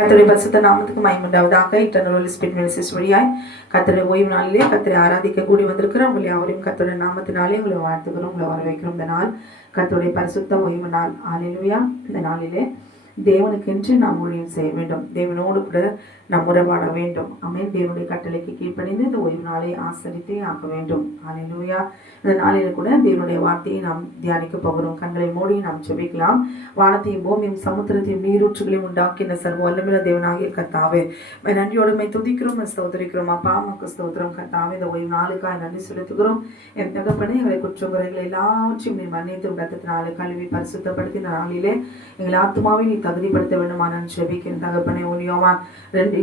கர்த்தருடைய பரிசுத்த நாமத்துக்கு மகிமை உண்டாவதாக. இட்டர்னல் ஹோலி ஸ்பிரிட் மினிஸ்ட்ரிஸ் வழியாய் கர்த்தருடைய ஓய்வு நாளிலே கர்த்தரை ஆராதிக்க கூடி வந்திருக்கிறோம். உங்களை யாவரையும் கர்த்தருடைய நாமத்தினாலே உங்களை வாழ்த்துக்கிறோம், உங்களை வரவேற்கிறோம். இந்த நாள் கர்த்தருடைய பரிசுத்த ஓய்வு நாள். ஹல்லேலூயா. இந்த நாளிலே தேவனுக்கென்று நாம் ஊழியம் செய்ய வேண்டும், தேவனோடு கூட நாம் உறவாட வேண்டும். ஆமென். தேவனுடைய கட்டளைக்கு கீழ்ப்படிந்து இந்த ஓய்வு நாளை ஆசரித்தே ஆக்க வேண்டும். ஹல்லேலூயா. இந்த நாளில் கூட தேவனுடைய வார்த்தையை நாம் தியானிக்க போகிறோம். கண்களை மூடி நாம் ஜெபிக்கலாம். வானத்தையும் பூமியும் சமுத்திரத்தையும் நீரூற்றுகளையும் உண்டாக்கின சர்வ வல்லமையுள்ள தேவனாகிய கர்த்தாவே, நன்றியோடுமை துதிக்கிறோம், ஸ்தோத்திரிக்கிறோம். அப்பா நமக்கு ஸ்தோத்திரம் கர்த்தாவே. இந்த ஓய்வு நாளுக்காக நன்றி செலுத்துகிறோம். என் தகப்பனே, எங்களை குற்றங்குறைகளை எல்லாவற்றையும் நீ மன்னித்து ரத்தத்தினாலே கழுவி பரிசுத்தப்படுத்தி இந்த நாளிலே எங்கள் ஆத்மாவை நீ தகுதிப்படுத்த வேண்டுமா நான் ஜெபிக்கிறேன். தகப்பனே, யோவான் 2:25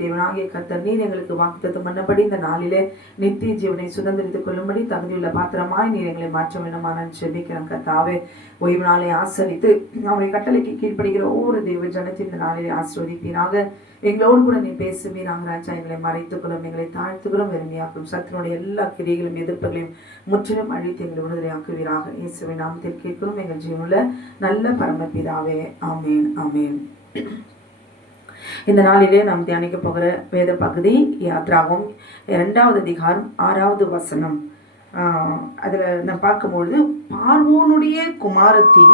தேவனாகிய கர்த்தர் நீர் எங்களுக்கு வாக்குத்தத்தம் பண்ணபடி இந்த நாளிலே நித்திய ஜீவனை சுதந்திரித்துக் கொள்ளும்படி தகுதியுள்ள பாத்திரமாய் நீர் எங்களை மாற்ற வேண்டுமா நான் ஜெபிக்கிறேன். கர்த்தாவே, ஓய்வு நாளை ஆசரித்து அவருடைய கட்டளைக்கு கீழ்ப்படுகிற ஒவ்வொரு தேவ ஜனத்தையும் இந்த நாளிலே ஆசீர்வதிப்பீராக. எங்களோடு கூட நீ பேசுவீராக ராஜா. எங்களை மறைத்துக்கொள்ளும், எங்களை தாழ்த்துக்கிறோம், வெறுமையாக்கும். சத்துனுடைய எல்லா கிரியைகளும் எதிர்ப்புகளையும் முற்றிலும் அழித்து எங்களை விடுதலை ஆக்குவீராக. இயேசுவின் நாமத்தில் கேட்கிறோம் எங்கள் ஜீவனுள்ள நல்ல பரமபிதாவே. ஆமேன், ஆமேன். இந்த நாளிலே நாம் தியானிக்க போகிற வேத பகுதி யாத்ராகம் 2வது அதிகாரம் 6வது வசனம். அதில் நான் பார்க்கும்பொழுது, பார்வோனுடைய குமாரத்தி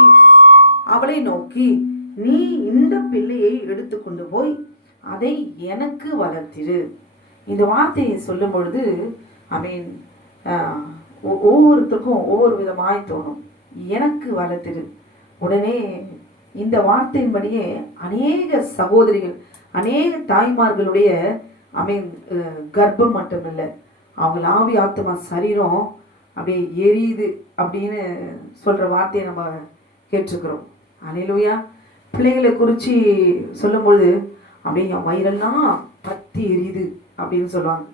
அவளை நோக்கி, நீ இந்த பிள்ளையை எடுத்துக்கொண்டு போய் அதை எனக்கு வளர்த்திரு. இந்த வார்த்தையை சொல்லும் பொழுது மீன் ஒவ்வொருத்தருக்கும் ஒவ்வொரு விதமாய் தோணும். எனக்கு வளர்த்திரு. உடனே இந்த வார்த்தையின்படியே அநேக சகோதரிகள், அநேக தாய்மார்களுடைய கர்ப்பம் மட்டும் இல்லை, அவங்க ஆவி ஆத்மா சரீரம் அப்படியே எரியுது அப்படின்னு சொல்கிற வார்த்தையை நம்ம கேட்டிருக்கிறோம். அல்லேலூயா. பிள்ளைகளை குறித்து சொல்லும்பொழுது அப்படியே என் வயிறெல்லாம் பத்தி எரியுது அப்படின்னு சொல்லுவாங்க.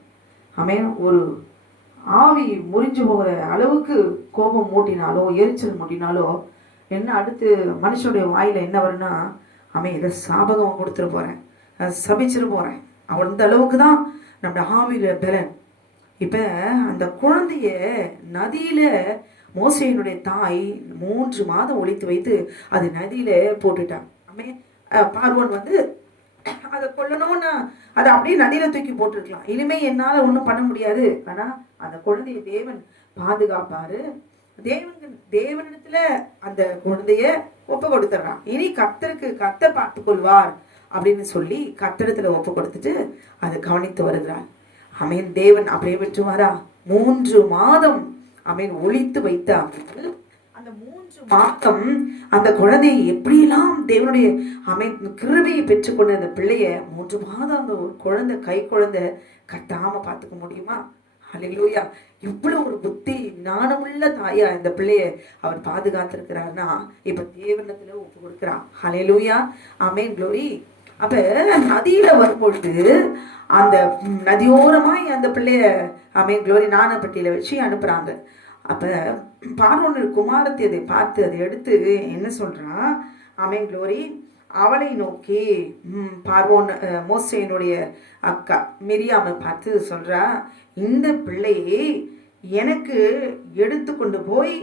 ஆமென். ஒரு ஆவி முறிஞ்சு போகிற அளவுக்கு கோபம் மூட்டினாலோ எரிச்சல் மூட்டினாலோ என்ன அடுத்து மனுஷனுடைய வாயில் என்ன வரும்னா, இதை சாபகம் கொடுத்துட போகிறேன், சபிச்சிட போகிறேன். அந்த அளவுக்கு தான் நம்மளோட ஆவியில பலன். இப்போ அந்த குழந்தைய நதியில் மோசேயினுடைய தாய் 3 மாதம் ஒளித்து வைத்து அது நதியில் போட்டுட்டான். பார்வோன் வந்து அதை கொல்லணும்னு அதை அப்படியே நதியில் தூக்கி போட்டுருக்கலாம். இனிமேல் என்னால் ஒன்றும் பண்ண முடியாது. ஆனால் அந்த குழந்தைய தேவன் பாதுகாப்பாரு. தேவனிடத்துல அந்த குழந்தைய ஒப்பு கொடுத்துட்றான். இனி கர்த்தர் பார்த்து கொள்வார் அப்படின்னு சொல்லி கர்த்தரிடத்துல ஒப்பு கொடுத்துட்டு அதை கவனித்து வருகிறார். தேவன் அப்படியே விட்டுவாரா? 3 மாதம் ஒளித்து வைத்தார். அந்த 3 மாதம் அந்த குழந்தையை எப்படியெல்லாம் தேவனுடைய கிருபையை பெற்றுக்கொண்ட அந்த பிள்ளைய 3 மாதம் அந்த ஒரு குழந்தை, கை குழந்தை கட்டாம பார்த்துக்க முடியுமா? ஹல்லேலூயா. இவ்வளவு ஒரு புத்தி ஞானமுள்ள தாயா இந்த பிள்ளைய அவர் பாதுகாத்திருக்கிறார்னா இப்ப தேவனத்துல ஒப்பு கொடுக்கிறான். ஹல்லேலூயா. ஆமென், க்ளோரி. அப்ப நதியில வரும்பொழுது அந்த நதியோரமாய் அந்த பிள்ளைய க்ளோரி நாணப்பட்டியில வச்சு அனுப்புறாங்க. அப்ப பார்வோன் குமாரத்தை அதை பார்த்து அதை எடுத்து என்ன சொல்றான்? க்ளோரி. அவளை நோக்கி பார்வோன் மோசேயினுடைய அக்கா மிரியாமை பார்த்து சொல்றா, இந்த பிள்ளையை எனக்கு எடுத்து கொண்டு போய்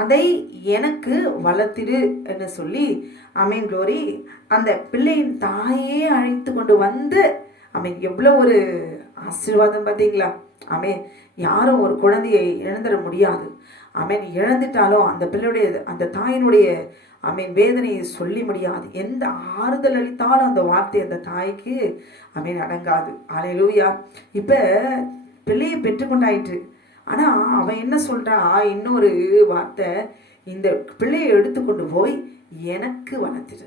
அதை எனக்கு வளர்த்திடு என்று சொல்லி க்ளோரி அந்த பிள்ளையின் தாயே அழைத்து கொண்டு வந்து எவ்வளோ ஒரு ஆசீர்வாதம் பார்த்தீங்களா? யாரும் ஒரு குழந்தையை இழந்துட முடியாது. இழந்துட்டாலும் அந்த பிள்ளையுடைய அந்த தாயினுடைய வேதனையை சொல்லி முடியாது. எந்த ஆறுதல் அளித்தாலும் அந்த வார்த்தை அந்த தாய்க்கு அடங்காது. அல்லேலூயா. இப்போ பிள்ளையை பெற்றுக்கொண்டாயிற்று. ஆனால் அவன் என்ன சொல்றா? இன்னொரு வார்த்தை, இந்த பிள்ளையை எடுத்துக்கொண்டு போய் எனக்கு வளர்த்துடு.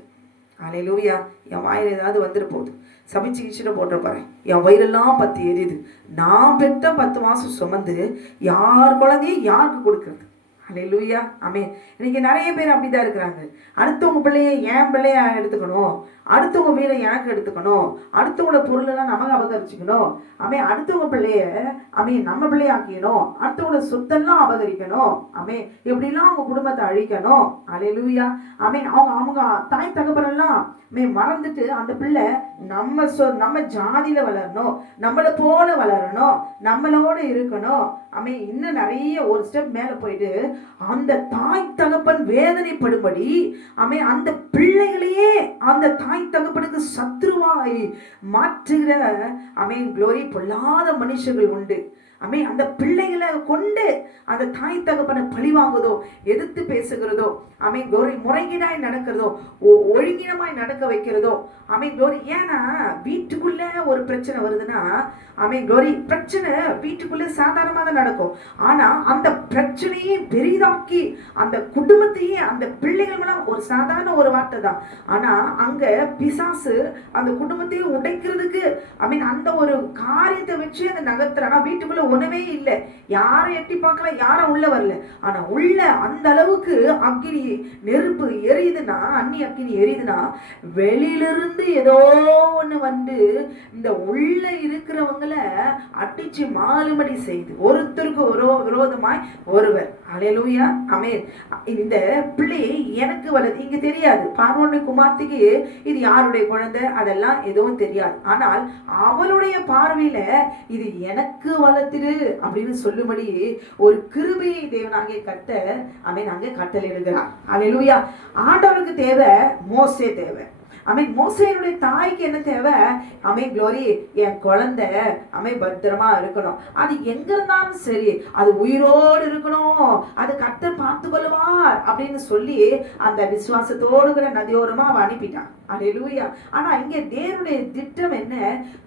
அல்லேலூயா. என் வாயில் ஏதாவது வந்துட்டு போகுது, சமைச்சு கிச்சிட போட்ட போறேன், என் வயிறெல்லாம் பத்தி எரியுது, நான் பெற்ற 10 மாதம் சுமந்து யார் குழந்தைய யாருக்கு கொடுக்கறது? அல்லேலூயா. இன்னைக்கு நிறைய பேர் அப்படிதான் இருக்கிறாங்க. அடுத்தவங்க பிள்ளைய என் பிள்ளைய எடுத்துக்கணும், அடுத்தவங்க வீடை எனக்கு எடுத்துக்கணும், அடுத்தவங்களோட பொருளெல்லாம் நமக்கு அபகரிச்சுக்கணும். அடுத்தவங்க பிள்ளைய நம்ம பிள்ளைய ஆக்கிக்கணும், அடுத்தவங்களோட சொத்தெல்லாம் அபகரிக்கணும். எப்படிலாம் அவங்க குடும்பத்தை அழிக்கணும். அல்லேலூயா. அவங்க தாய் தகப்பனெல்லாம் மறந்துட்டு அந்த பிள்ளை நம்ம ஜாதியில வளரணும், நம்மளை போல வளரணும், நம்மளோட இருக்கணும். இன்னும் நிறைய ஒரு ஸ்டெப் மேல போயிட்டு அந்த தாய் தகப்பன் வேதனைப்படும்படி அந்த பிள்ளைகளையே அந்த தாய் தாய் தகப்பனுக்கு சத்ருவாய் மாற்றுகிற அமேன் க்ளோரி பொல்லாத மனுஷர்கள் உண்டு. அமேன். அந்த பிள்ளைகளை கொண்டு அந்த தாய் தகப்பனை பழி வாங்குதோ, எதிர்த்து பேசுகிறதோ, அமேன் க்ளோரி முறைகேடாய் நடக்கிறதோ, ஒழுங்கினமாய் நடக்க வைக்கிறதோ, அமேன் க்ளோரி. ஏன்னா வீட்டுக்குள்ள ஒரு பிரச்சனை வருதுன்னா, அமேன் க்ளோரி, பிரச்சனை வீட்டுக்குள்ள சாதாரணமாக தான் நடக்கும். ஆனா அந்த பிரச்சனையை பெரிதாக்கி அந்த குடும்பத்தையே, அந்த பிள்ளைகள் ஒரு சாதாரண ஒரு வார்த்தை தான், ஆனா அங்க பிசாசு அந்த குடும்பத்தையே உடைக்கிறதுக்கு அமீன் அந்த ஒரு காரியத்தை வச்சு அந்த நகர்த்துறானா. வீட்டுக்குள்ள உணவே இல்லை, யாரை எட்டி பார்க்கல, யாரும் உள்ள வரல, ஆனா உள்ள அந்த அளவுக்கு அக்கினி நெருப்பு எரியுதுன்னா, அன்னி அக்கினி எரியுதுன்னா, வெளியிலிருந்து ஏதோ ஒண்ணு வந்து இந்த உள்ள இருக்கிறவங்களை அடிச்சு மாலுமடி செய்து ஒருத்தருக்கு விரோதமாய் ஒருவர். அல்லேலூயா, ஆமென். இந்த பிள்ளை எனக்கு வளர்த்து இங்க தெரியாது, பார்வோனுடைய குமார்த்திக்கு இது யாருடைய குழந்தை அதெல்லாம் எதுவும் தெரியாது. ஆனால் அவளுடைய பார்வையில இது எனக்கு வளர்த்திரு அப்படின்னு சொல்லும்படி ஒரு கிருபையை தேவனாகிய கர்த்தர் ஆமென் அங்கே கட்டளையிடுகிறார். அல்லேலூயா. ஆண்டவருக்கு தேவை மோசே தேவை. அமேன். மோசேனுடைய தாய்க்கு என்ன தேவை? அமேன் க்ளோரி, என் குழந்தை அமேன் பத்திரமா இருக்கணும். அது எங்க இருந்தாலும் சரி, அது உயிரோடு இருக்கணும், அது கர்த்தர் பார்த்து கொள்வார் அப்படின்னு சொல்லி அந்த விசுவாசத்தோடு கூட நதியோரமா அவ அனுப்பிட்டான். அல்லேலூயா. ஆனா இங்க தேவனுடைய திட்டம் என்ன?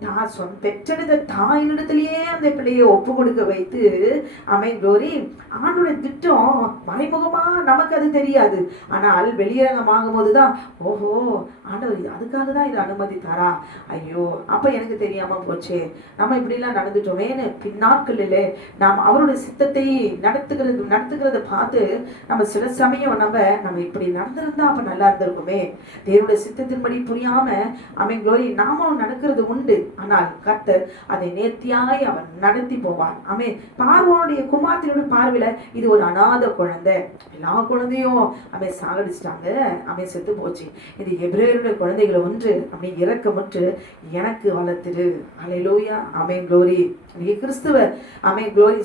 தான் பெற்றெடுத்த தாயினிடத்திலேயே அந்த பிள்ளையை ஒப்பு கொடுக்க வைத்து, அமேன் க்ளோரி, ஆண்டோட திட்டம் மறைமுகமா நமக்கு அது தெரியாது. ஆனால் வெளியரங்கமாகும் போதுதான், ஓஹோ ஆண்டவர் அதுக்காக தான் இதை அனுமதித்தாரா, ஐயோ அப்ப எனக்கு தெரியாம போச்சே, நம்ம இப்படி எல்லாம் நடந்துட்டோமேன்னு பின்னாட்களிலே நாம் அவருடைய சித்தத்தை நடத்துகிறத பார்த்து நம்ம சில சமயம் நம்ம இப்படி நடந்திருந்தா அப்ப நல்லா இருந்திருக்குமே, தேவனுடைய சித்தத்தின்படி புரியாம அமேன் க்ளோரி நாம நடக்கிறது உண்டு. ஆனால் கர்த்தர் அதை நேர்த்தியாய் அவன் நடத்தி போவார். அமேன். பார்வோனுடைய குமார்த்தினுடைய பார்வையில இது ஒரு அநாத குழந்தை, எல்லா குழந்தையும் அமே சாகடிச்சிட்டாங்க, அமே செத்து போச்சு, இது எபிரேயருடைய குழந்தைகளை ஒன்று அப்படி இரக்கமுற்று எனக்கு வளர்த்துரு. அல்லேலூயா, ஆமென் க்ளோரி. கிறிஸ்துவ ஆமென் க்ளோரி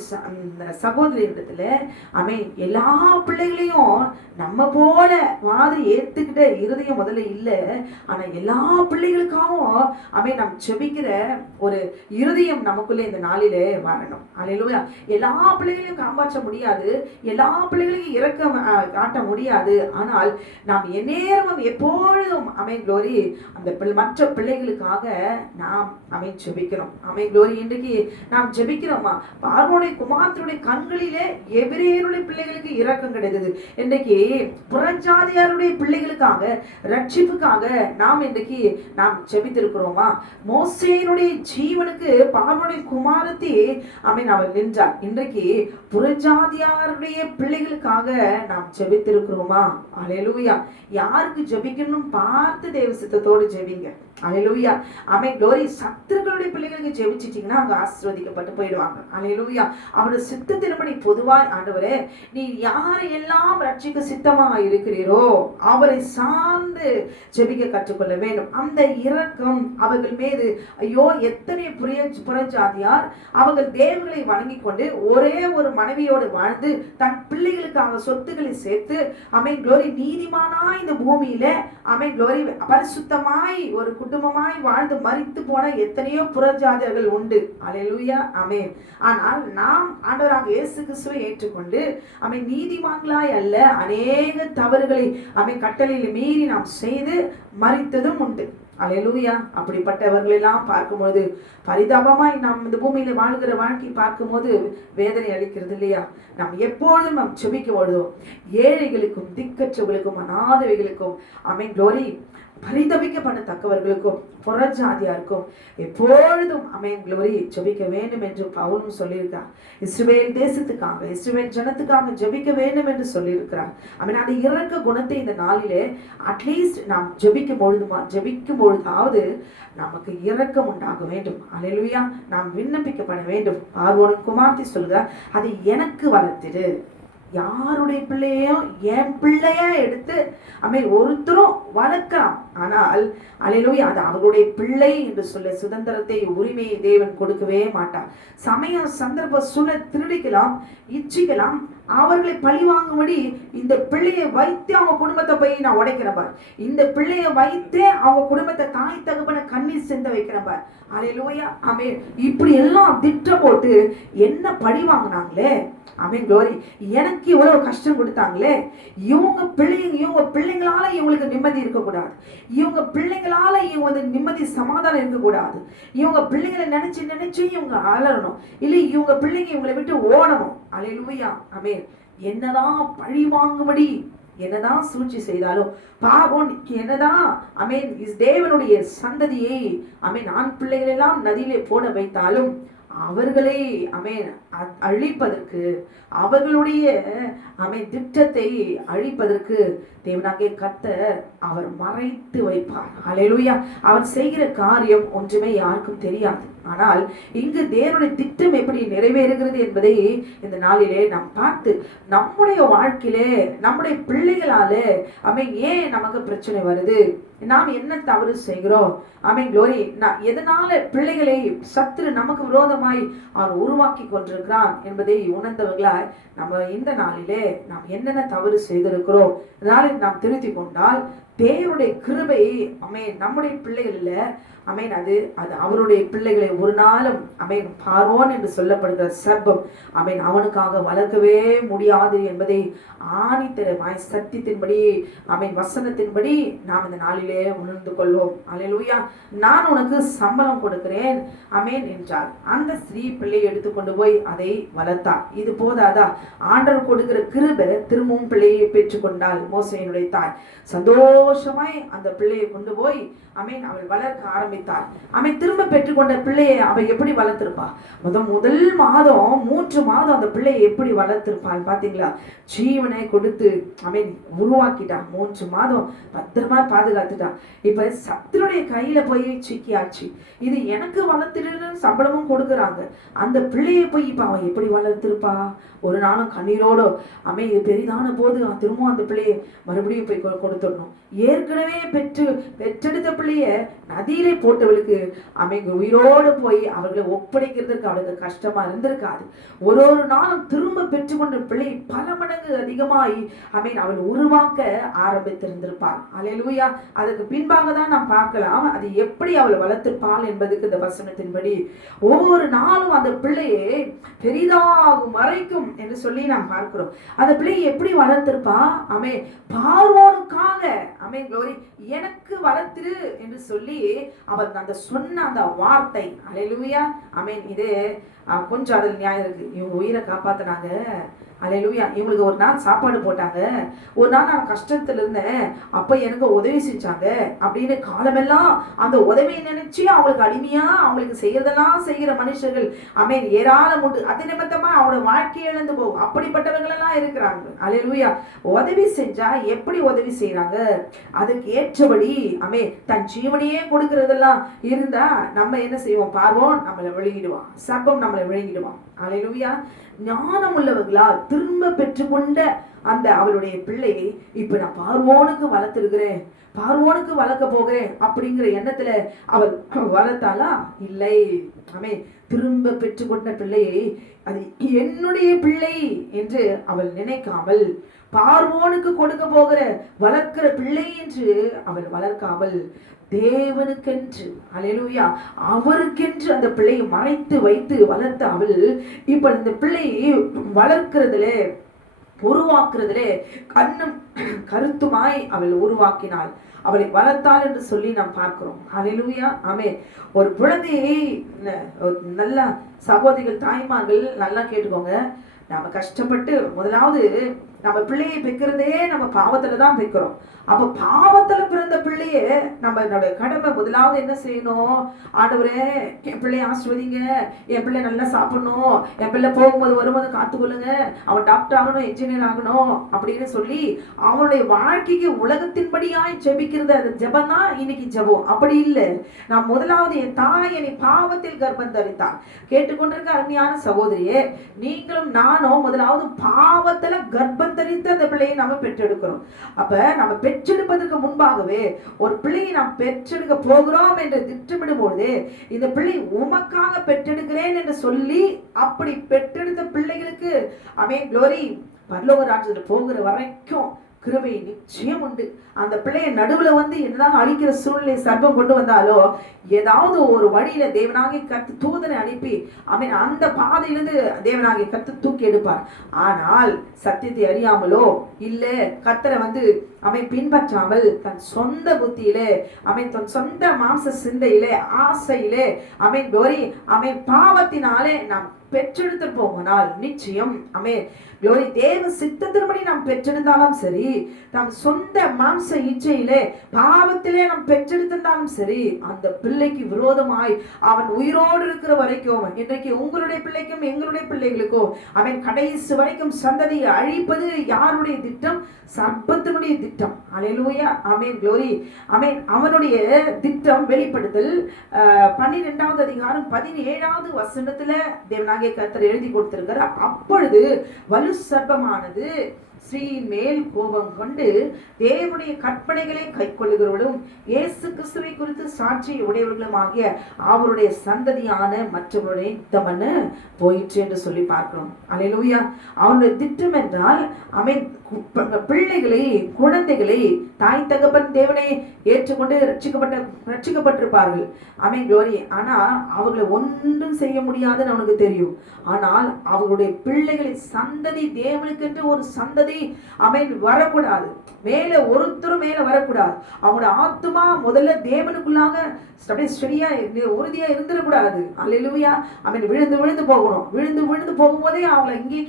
சகோதரி இடத்துல ஆமென் எல்லா பிள்ளைகளையும் நம்ம போல மாதிரி ஏத்துக்கிட்ட இருதயம் முதல்ல இல்லை. ஆனா எல்லா பிள்ளைகளுக்காகவும் ஆமென் நாம் செபிக்கிற ஒரு இருதயம் நமக்குள்ள இந்த நாளிலே வரணும். அல்லேலூயா. எல்லா பிள்ளைகளையும் காப்பாற்ற முடியாது, எல்லா பிள்ளைகளையும் இரக்கம் காட்ட முடியாது. ஆனால் நாம் எந்நேரமும் எப்பொழுதும் ஆமென் க்ளோரி அந்த மற்ற பிள்ளைகளுக்காக நாம் ஆமென் ஜெபிக்கிறோம். ஆமென் க்ளோரி. இன்றைக்கு நாம் ஜெபிக்கிறோமா? பார்வோனுடைய குமாரத்தினுடைய கண்களிலே எபிரேயருடைய பிள்ளைகளுக்கு இரக்கம் கிடைத்தது. இன்றைக்கு புறஜாதியாருடைய பிள்ளைகளுக்காக ரட்சிப்புக்காக நாம் இன்றைக்கு நாம் ஜெபித்திருக்கிறோமா? மோசேயினுடைய ஜீவனுக்கு பார்வோனுடைய குமாரத்தி ஆமென் அவர் நின்றார். இன்றைக்கு புறஜாதியாருடைய பிள்ளைகளுக்காக நாம் ஜெபித்திருக்கிறோமா? அல்லேலூயா. யாருக்கு ஜெபிக்கணும் பார்த்து தேவ சித்தத்தோடு ஜெபிங்க. அல்லேலூயா, ஆமென் க்ளோரி. சத்துருக்களுடைய பிள்ளைகளுக்கு ஜெபிச்சிட்டீங்கன்னா அவங்க ஆசீர்வதிக்கப்பட்டு போயிடுவாங்க. அல்லேலூயா. அவருடைய சித்தத்தின்படி பொதுவாய் ஆண்டவரே நீ யாரை எல்லாம் ரட்சிக்க சித்தமா இருக்கிறீரோ அவரை சார்ந்து ஜெபிக்க கற்றுக்கொள்ள வேண்டும். அந்த இரக்கம் அவர்கள் மீது, ஐயோ எத்தனை புறஜாதியார் அவர்கள் தேவர்களை வணங்கி கொண்டு ஒரே ஒரு மனைவியோடு வாழ்ந்து தன் பிள்ளைகளுக்காக சொத்துக்களை சேர்த்து ஆமென் க்ளோரி நீதிமானாய் இந்த பூமியில ஆமென் க்ளோரி பரிசுத்தமாய் ஒரு குடும்பமாய் வாழ்ந்து மரித்து போன எத்தனையோ புறஜாதியர்கள் உண்டு. அல்லேலூயா, ஆமென். ஆனால் நாம் ஆண்டவராக இயேசு கிறிஸ்துவை ஏற்றுக்கொண்டு ஆமென் நீதிமான்களாய் அல்ல, அநேக தவறுகளை ஆமென் கட்டளையில் மீறி நாம் செய்து மரித்ததும் உண்டு. அல்லேலூயா. அப்படிப்பட்டவர்கள் எல்லாம் பார்க்கும்போது பரிதாபமாய் நாம் இந்த பூமியில வாழ்கிற வாழ்க்கை பார்க்கும்போது வேதனை அளிக்கிறது இல்லையா? நாம் எப்பொழுதும் நாம் செபிக்கும் பொழுதோ ஏழைகளுக்கும் திக்கற்றவர்களுக்கும் அநாதவைகளுக்கும் ஆமென் க்ளோரி பரிதபிக்கப்படத்தக்கவர்களுக்கும் புறஜாதியாருக்கும் எப்பொழுதும் ஆமென் க்ளோரி ஜெபிக்க வேண்டும் என்று பவுலும் சொல்லியிருக்கிறார். இஸ்ரவேல் தேசத்துக்காக, இஸ்ரவேல் ஜனத்துக்காக ஜெபிக்க வேண்டும் என்று சொல்லியிருக்கிறார். ஆமென். அந்த இரக்க குணத்தை இந்த நாளிலே அட்லீஸ்ட் நாம் ஜெபிக்கும் பொழுதாவது நமக்கு இரக்கம் உண்டாக வேண்டும். அல்லேலூயா. நாம் விண்ணப்பிக்கப்பட வேண்டும். பார்வோனின் குமார்த்தி சொல்கிறார், அதை எனக்கு வளர்த்திடு. யாருடைய பிள்ளையையும் என் பிள்ளையா எடுத்து ஆமென் ஒருத்தரும் வளர்க்கலாம். ஆனால் அல்லேலூயா அது அவருடைய பிள்ளை என்று சொல்ல சுதந்திரத்தை உரிமையை தேவன் கொடுக்கவே மாட்டார். சமய சந்தர்ப்ப சூழல் திருடிக்கலாம், இச்சிக்கலாம், அவர்களை பழி வாங்கும்படி இந்த பிள்ளையை வைத்து அவங்க குடும்பத்தை போய் நான் உடைக்கிறேன் பார், இந்த பிள்ளையை வைத்தே அவங்க குடும்பத்தை தாய் தகப்பனை கண்ணீர் சிந்த வைக்கிறேன் பார். அல்லேலூயா ஆமென். இப்படி எல்லாம் திட்டம் போட்டு என்ன பழி வாங்கினாங்களே, ஆமென் க்ளோரி. எனக்கு இவ்வளவு கஷ்டம் கொடுத்தாங்களே, இவங்க பிள்ளைங்களால இவங்களுக்கு நிம்மதி இருக்கக்கூடாது, இவங்க பிள்ளைங்களால இவங்க வந்து நிம்மதி சமாதானம் இருக்கக்கூடாது, இவங்க பிள்ளைங்களை நினைச்சு இவங்க அலறணும், இல்லை இவங்க பிள்ளைங்க இவங்களை விட்டு ஓடணும். அல்லேலூயா ஆமென். என்னதான் பழி வாங்கும்படி என்னதான் சூழ்ச்சி செய்தாலும் பாவம் என்னதான் ஆமென் தேவனுடைய சந்ததியை ஆமென் ஆண் பிள்ளைகள் எல்லாம் நதியிலே போட வைத்தாலும் அவர்களை ஆமென் அழிப்பதற்கு, அவர்களுடைய ஆமென் திட்டத்தை அழிப்பதற்கு தேவனாகிய கர்த்தர் அவர் மறைத்து வைப்பார். அல்லேலூயா. அவர் செய்கிற காரியம் ஒன்றுமே யாருக்கும் தெரியாது. ஆனால் இங்கு தேவனுடைய திட்டம் எப்படி நிறைவேறுகிறது என்பதை இந்த நாளிலே நாம் பார்த்து நம்முடைய வாழ்க்கையிலே நம்முடைய பிள்ளைகளாலே ஆமென் ஏன் நமக்கு பிரச்சனை வருது, நாம் என்ன தவறு செய்கிறோம், ஆமென் க்ளோரி, எதனால பிள்ளைகளை சத்துரு நமக்கு விரோதமாய் அவர் உருவாக்கி கொண்டிருக்கிறான் என்பதை உணர்ந்தவர்களாய் நம்ம இந்த நாளிலே நாம் என்னென்ன தவறு செய்திருக்கிறோம் நாளில் நாம் திருத்தி கொண்டால் தேவனுடைய கிருபை ஆமென் நம்முடைய பிள்ளைகள் இல்ல ஆமென் அது அவருடைய பிள்ளைகளை ஒரு நாளும் ஆமென் பார்வோன் என்று சொல்லப்படுகிற சர்ப்பம் ஆமென் அவனுக்காக வளர்க்கவே முடியாது என்பதை ஆணித்தரமாய் சத்தியத்தின்படி ஆமென் வசனத்தின்படி நாம் இந்த நாளிலே உணர்ந்து கொள்வோம். அல்லேலூயா. நான் உனக்கு சம்பளம் கொடுக்கிறேன் ஆமென் என்றார். அந்த ஸ்திரீ பிள்ளையை எடுத்துக்கொண்டு போய் அதை வளர்த்தார். இது போதாதா, ஆண்டவர் கொடுக்கிற கிருபை திரும்பவும் பிள்ளையை பெற்றுக்கொண்டாள் மோசேயினுடைய தாய். சந்தோஷமாய் அந்த பிள்ளையை கொண்டு போய் ஆமென் அவள் வளர்க்க ஆரம்பித்தாள். அவன் திரும்ப பெற்றுக்கொண்ட பிள்ளையை அவள் எப்படி வளர்த்திருப்பா, முதல் மாதம் 3 மாதம் அந்த பிள்ளையை எப்படி வளர்த்திருப்பாள் பாத்தீங்களா, ஜீவனை கொடுத்து அவன் உருவாக்கிட்டா, 3 மாதம் பத்திரமா பாதுகாத்துட்டா. இப்ப சத்துருடைய கையில போய் சிக்கியாச்சு. இது எனக்கு வளர்த்துட்டு சம்பளமும் கொடுக்குறாங்க, அந்த பிள்ளையை போய் இப்ப அவன் எப்படி வளர்த்திருப்பா, ஒரு நாளும் கண்ணீரோடு அமை பெரிதான போது திரும்பவும் அந்த பிள்ளையை மறுபடியும் போய் கொடுத்துடணும். ஏற்கனவே பெற்றெடுத்த பிள்ளைய நதியிலே போட்டவளுக்கு அமை உயிரோடு போய் அவர்களை ஒப்படைக்கிறதுக்கு அவளுக்கு கஷ்டமா இருந்திருக்காது. ஒரு நாளும் திரும்ப பெற்றுக்கொண்ட பிள்ளை பல மடங்கு அதிகமாய் அவள் உருவாக்க ஆரம்பித்திருந்திருப்பாள். அல்லேலூயா. அதுக்கு பின்பாக தான் நாம் பார்க்கலாம் அது எப்படி அவள் வளர்த்திருப்பாள் என்பதுக்கு இந்த வசனத்தின்படி ஒவ்வொரு நாளும் அந்த பிள்ளையை பெரிதாகும் வரைக்கும் என்று சொல்லி நாம் பார்க்கிறோம். அந்த பிள்ளையை எப்படி வளர்த்திருப்பா, அமே பார்வோனுக்காக அமே க்ளோரி எனக்கு வளர்த்திரு என்று சொல்லி அவர் அந்த சொன்ன அந்த வார்த்தை. அல்லேலூயா ஆமென். இது கொஞ்சம் அதில் நியாயம் இருக்கு. இவங்க உயிரை காப்பாத்தினாங்க, அல்லேலூயா. இவங்களுக்கு ஒரு நாள் சாப்பாடு போட்டாங்க, ஒரு நாள் நான் கஷ்டத்துல இருந்தேன் அப்ப எனக்கு உதவி செஞ்சாங்க அப்படின்னு காலமெல்லாம் அந்த உதவியை நினைச்சு அவங்களுக்கு அடிமையா அவங்களுக்கு செய்யறதெல்லாம் செய்கிற மனுஷர்கள் அமேன் ஏராளம் உண்டு. அது நிமித்தமா அவனோட வாழ்க்கையை இழந்து போகும். அப்படிப்பட்டவர்கள் எல்லாம் இருக்கிறாங்க. அல்லேலூயா. உதவி செஞ்சா எப்படி உதவி செய்யறாங்க, அதுக்கு ஏற்றபடி அமே தன் ஜீவனையே கொடுக்கறதெல்லாம் இருந்தா நம்ம என்ன செய்வோம், பார்வோம் நம்மளை விழுங்கிடுவான், சர்ப்பம் நம்மளை விழுங்கிடுவான். அல்லேலூயா. ஞானம் உள்ளவர்களா திரும்ப பெற்றுக்கொண்ட அந்த அவளுடைய பிள்ளையை இப்ப நான் பார்வோனுக்கு வளர்த்திருக்கிறேன், பார்வோனுக்கு வளர்க்க போகிறேன் அப்படிங்கிற எண்ணத்துல அவள் வளர்த்தாளா? இல்லை. ஆமே திரும்ப பெற்றுக்கொண்ட பிள்ளையை அது என்னுடைய பிள்ளை என்று அவள் நினைக்காமல் பார்வோனுக்கு கொடுக்க போகிற வளர்க்கிற பிள்ளை என்று அவள் வளர்க்காமல் தேவனுக்கென்று அல்லேலூயா அவருக்கென்று அந்த பிள்ளையை மறைத்து வைத்து வளர்த்த அவள் இப்ப இந்த பிள்ளையை வளர்க்கிறதுல உருவாக்குறதுல கண்ணும் கருத்துமாய் அவள் உருவாக்கினாள், அவளை வளர்த்தாள் என்று சொல்லி நாம் பார்க்கிறோம். அல்லேலூயா ஆமென். ஒரு குழந்தையை நல்ல சகோதரிகள் தாய்மார்கள் நல்லா கேட்டுக்கோங்க. நாம கஷ்டப்பட்டு முதலாவது நம்ம பிள்ளையை பெக்கிறதே நம்ம பாவத்துலதான் பெக்கிறோம். அப்ப பாவத்துல பிறந்த பிள்ளைய நம்மளோட கடமை முதலாவது என்ன செய்யணும், ஆண்டவரே என் பிள்ளைய ஆசிர்வதிங்க, என் பிள்ளை நல்லா சாப்பிடணும், என் பிள்ளை போகும்போது வரும்போது காத்துக்கொள்ளுங்க, அவன் டாக்டர் ஆகணும், என்ஜினியர் ஆகணும் அப்படின்னு சொல்லி அவனுடைய வாழ்க்கைக்கு உலகத்தின்படியாய் ஜெபிக்கிறது. அது ஜெபம் தான் இன்னைக்கு ஜெபம். அப்படி இல்லை. நான் முதலாவது என் தாய் என்னை பாவத்தில் கர்ப்பம் தரித்தான். கேட்டுக்கொண்டிருக்க அருமையான சகோதரியே, நீங்களும் நானும் முதலாவது பாவத்துல கர்ப்பம் கருத்தரித்து அந்த பிள்ளையை நம்ம பெற்றெடுக்கிறோம். அப்ப நம்ம பெற்றெடுப்பதற்கு முன்பாகவே ஒரு பிள்ளையை நாம் பெற்றெடுக்க போகிறோம் என்று திட்டமிடும் பொழுது, இந்த பிள்ளை உமக்காக பெற்றெடுக்கிறேன் என்று சொல்லி அப்படி பெற்றெடுத்த பிள்ளைகளுக்கு ஆமென் க்ளோரி பரலோக ராஜ்யத்துல போகிற வரைக்கும் கிருபை நிச்சயம் உண்டு. அந்த பிள்ளைய நடுவுல என்னதான் அழிக்கிற சூழ்நிலை சர்ப்பம் கொண்டு வந்தாலோ, ஏதாவது ஒரு வழியில தேவனாகிய கர்த்தர் தூதனை அனுப்பி அந்த பாதையிலிருந்து தேவனாகிய கர்த்தர் தூக்கி எடுப்பார். ஆனால் சத்தியத்தை அறியாமலோ இல்ல கர்த்தரை பின்பற்றாமல் தன் சொந்த புத்தியிலே தன் சொந்த மாம்ச சிந்தையிலே ஆசையிலே பாவத்தினாலே நாம் பெற்றெடுத்து போனால் நிச்சயம் க்ளோரி தேவ சித்தத்தின்படி நாம் பெற்றெடுத்தாலும் சரி, நம் சொந்த மாம்ச இச்சையிலே பாவத்திலே நாம் பெற்றெடுத்திருந்தாலும் சரி, அந்த பிள்ளைக்கு விரோதமாய் அவன் உயிரோடு இருக்கிற வரைக்கும், இன்றைக்கு உங்களுடைய பிள்ளைக்கும் எங்களுடைய பிள்ளைகளுக்கும் கடைசி வரைக்கும் சந்ததியை அழிப்பது யாருடைய திட்டம்? சர்ப்பத்தினுடைய திட்டம். அல்லேலூயா, ஆமென், க்ளோரி, ஆமென். அவனுடைய திட்டம் வெளிப்படுத்தல் 12வது அதிகாரம் 17வது வசனத்துல தேவனாகிய கர்த்தர் எழுதி கொடுத்திருக்கிறார். அப்பொழுது வலு சர்ப்பமானது ஸ்ரீயின் மேல் கோபம் கொண்டு தேவனுடைய கற்பனைகளை கைக்கொள்ளுகிறவர்களும் இயேசு கிறிஸ்துவை குறித்து சாட்சி உடையவர்களும் ஆகிய அவருடைய சந்ததியான மற்றவருடைய யுத்தம்னு போயிற்று என்று சொல்லி பார்க்கிறோம். அல்லேலூயா. அவனுடைய திட்டம் என்றால் பிள்ளைகளை, குழந்தைகளை தாய் தகப்பன் தேவனை ஏற்றுக்கொண்டு ரட்சிக்கப்பட்டிருப்பார்கள். ஆமென், க்ளோரி. ஆனா அவர்களை ஒன்றும் செய்ய முடியாதுன்னு அவனுக்கு தெரியும். ஆனால் அவர்களுடைய பிள்ளைகளை சந்ததி தேவனுக்கு என்று ஒரு சந்ததி வரக்கூடாது. மேல ஒருத்தரும் மேல வரக்கூடாது. அவங்களோட ஆத்துமா முதல்ல தேவனுக்குள்ளாக சரியா உறுதியா இருந்துடக்கூடாது. அல்லேலூயா. விழுந்து விழுந்து போகணும். விழுந்து விழுந்து போகும்போதே அவங்களை இங்கே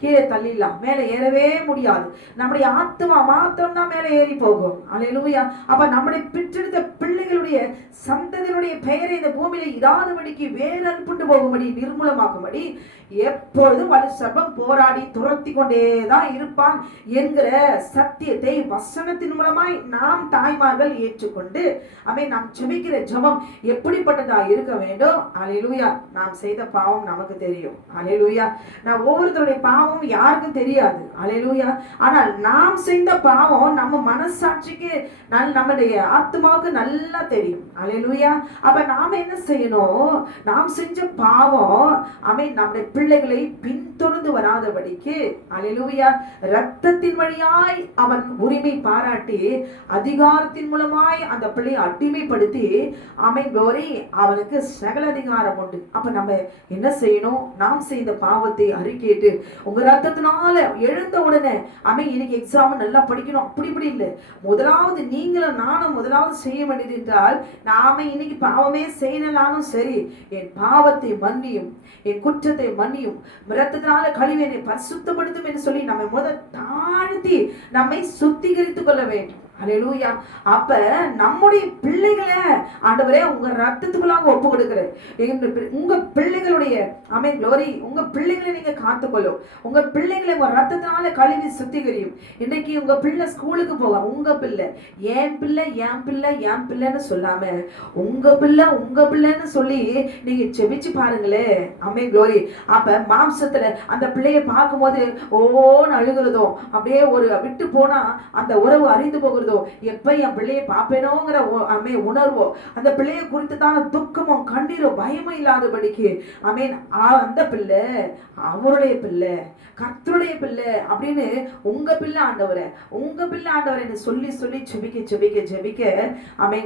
கீழே தள்ளிடலாம். மேல ஏறவே முடியாது. நம்முடைய ஆத்துமா மாத்திரம் தான் மேல ஏறி போகும். அல்லேலூயா. அப்ப நம்முடைய பெற்றெடுத்த பிள்ளைகளுடைய சந்ததியினுடைய பெயரை இந்த பூமியில இராதபடிக்கு வேறு அனுப்பிட்டு போகும்படி, நிர்மூலமாகும்படி எப்பொழுதும் வலு சர்ப்பம் போராடி துரத்தி கொண்டேதான் இருப்பான் என்கிற சத்தியத்தை வசனத்தின் மூலமாய் நாம் தாய்மார்கள் ஏற்றுக்கொண்டு நாம் ஜெபிக்கிற ஜெபம் எப்படிப்பட்டதா இருக்க வேண்டும்? அல்லேலூயா. நாம் செய்த பாவம் நமக்கு தெரியும். அல்லேலூயா. நான் ஒவ்வொருத்தருடைய பாவம் யாருக்கும் தெரியாது. அல்லேலூயா. ஆனால் நாம் செய்த பாவம் நம்ம மனசாட்சிக்கு நம்முடைய ஆத்மாவுக்கு நல்லா தெரியும். அல்லேலூயா. அப்ப நாம என்ன செய்யணும்? நாம் செஞ்ச பாவம் நம்முடைய பிள்ளைகளை பின்தொடர்ந்து வராதபடிக்கு, அல்லேலூயா, ரத்தத்தின் வழியாய் அவன் உரிமை பாராட்டி அதிகாரத்தின் மூலமாய் அந்த பிள்ளையை அடிமைப்படுத்தி க்ளோரி அவனுக்கு சகல அதிகாரம் உண்டு. அப்ப நம்ம என்ன செய்யணும்? நாம் செய்த பாவத்தை அறிக்கையிட்டு, உங்க ரத்தத்தினால எழுந்த உடனே இன்னைக்கு எக்ஸாம் நல்லா படிக்கணும், அப்படி இப்படி இல்லை. முதலாவது நீங்களும் நானும் முதலாவது செய்ய வேண்டியது என்றால், நாம இன்னைக்கு பாவமே செய்யலாலும் சரி, என் பாவத்தை மன்னியும், என் குற்றத்தை மன்னியும், ரத்தத்தினால கழுவி என்னை பரிசுத்தப்படுத்தும் என்று சொல்லி நம்ம முதல் தாழ்த்தி நம்மை சுத்திகரித்துக் கொள்ள வேண்டும். அல்லேலூயா. அப்ப நம்முடைய பிள்ளைகளை ஆண்டவரே உங்க ரத்தத்துக்குள்ளாக ஒப்பு கொடுக்கிறேன். உங்க பிள்ளைகளுடைய க்ளோரி, உங்க பிள்ளைகளை நீங்க காத்துக்கொள்ளும். உங்க பிள்ளைகளை உங்க ரத்தத்தினால கழுவி சுத்திகரியும். இன்னைக்கு உங்க பிள்ளை ஸ்கூலுக்கு போக, உங்க பிள்ளை என் பிள்ளை என் பிள்ளை என் பிள்ளைன்னு சொல்லாம உங்க பிள்ளை உங்க பிள்ளைன்னு சொல்லி நீங்க செபிச்சு பாருங்களே. க்ளோரி. அப்ப மாம்சத்துல அந்த பிள்ளைய பார்க்கும் போது ஓன்னு அழுகிறதும், அப்படியே ஒரு விட்டு போனா அந்த உறவு அறிந்து போகிறதும், எப்ப என் பிள்ளையை பார்ப்பேனோங்கிற உணர்வோ, அந்த பிள்ளையை குறித்து தான் துக்கமும் கண்ணீரும் பயமும் இல்லாதபடிக்கு அந்த பிள்ளை அவருடைய பிள்ளை, கர்த்தருடைய பிள்ளை அப்படின்னு உங்க பிள்ளை ஆண்டவரை, உங்க பிள்ளை ஆண்டவரை சொல்லி சொல்லி ஜெபிக்க ஜெபிக்க ஜெபிக்க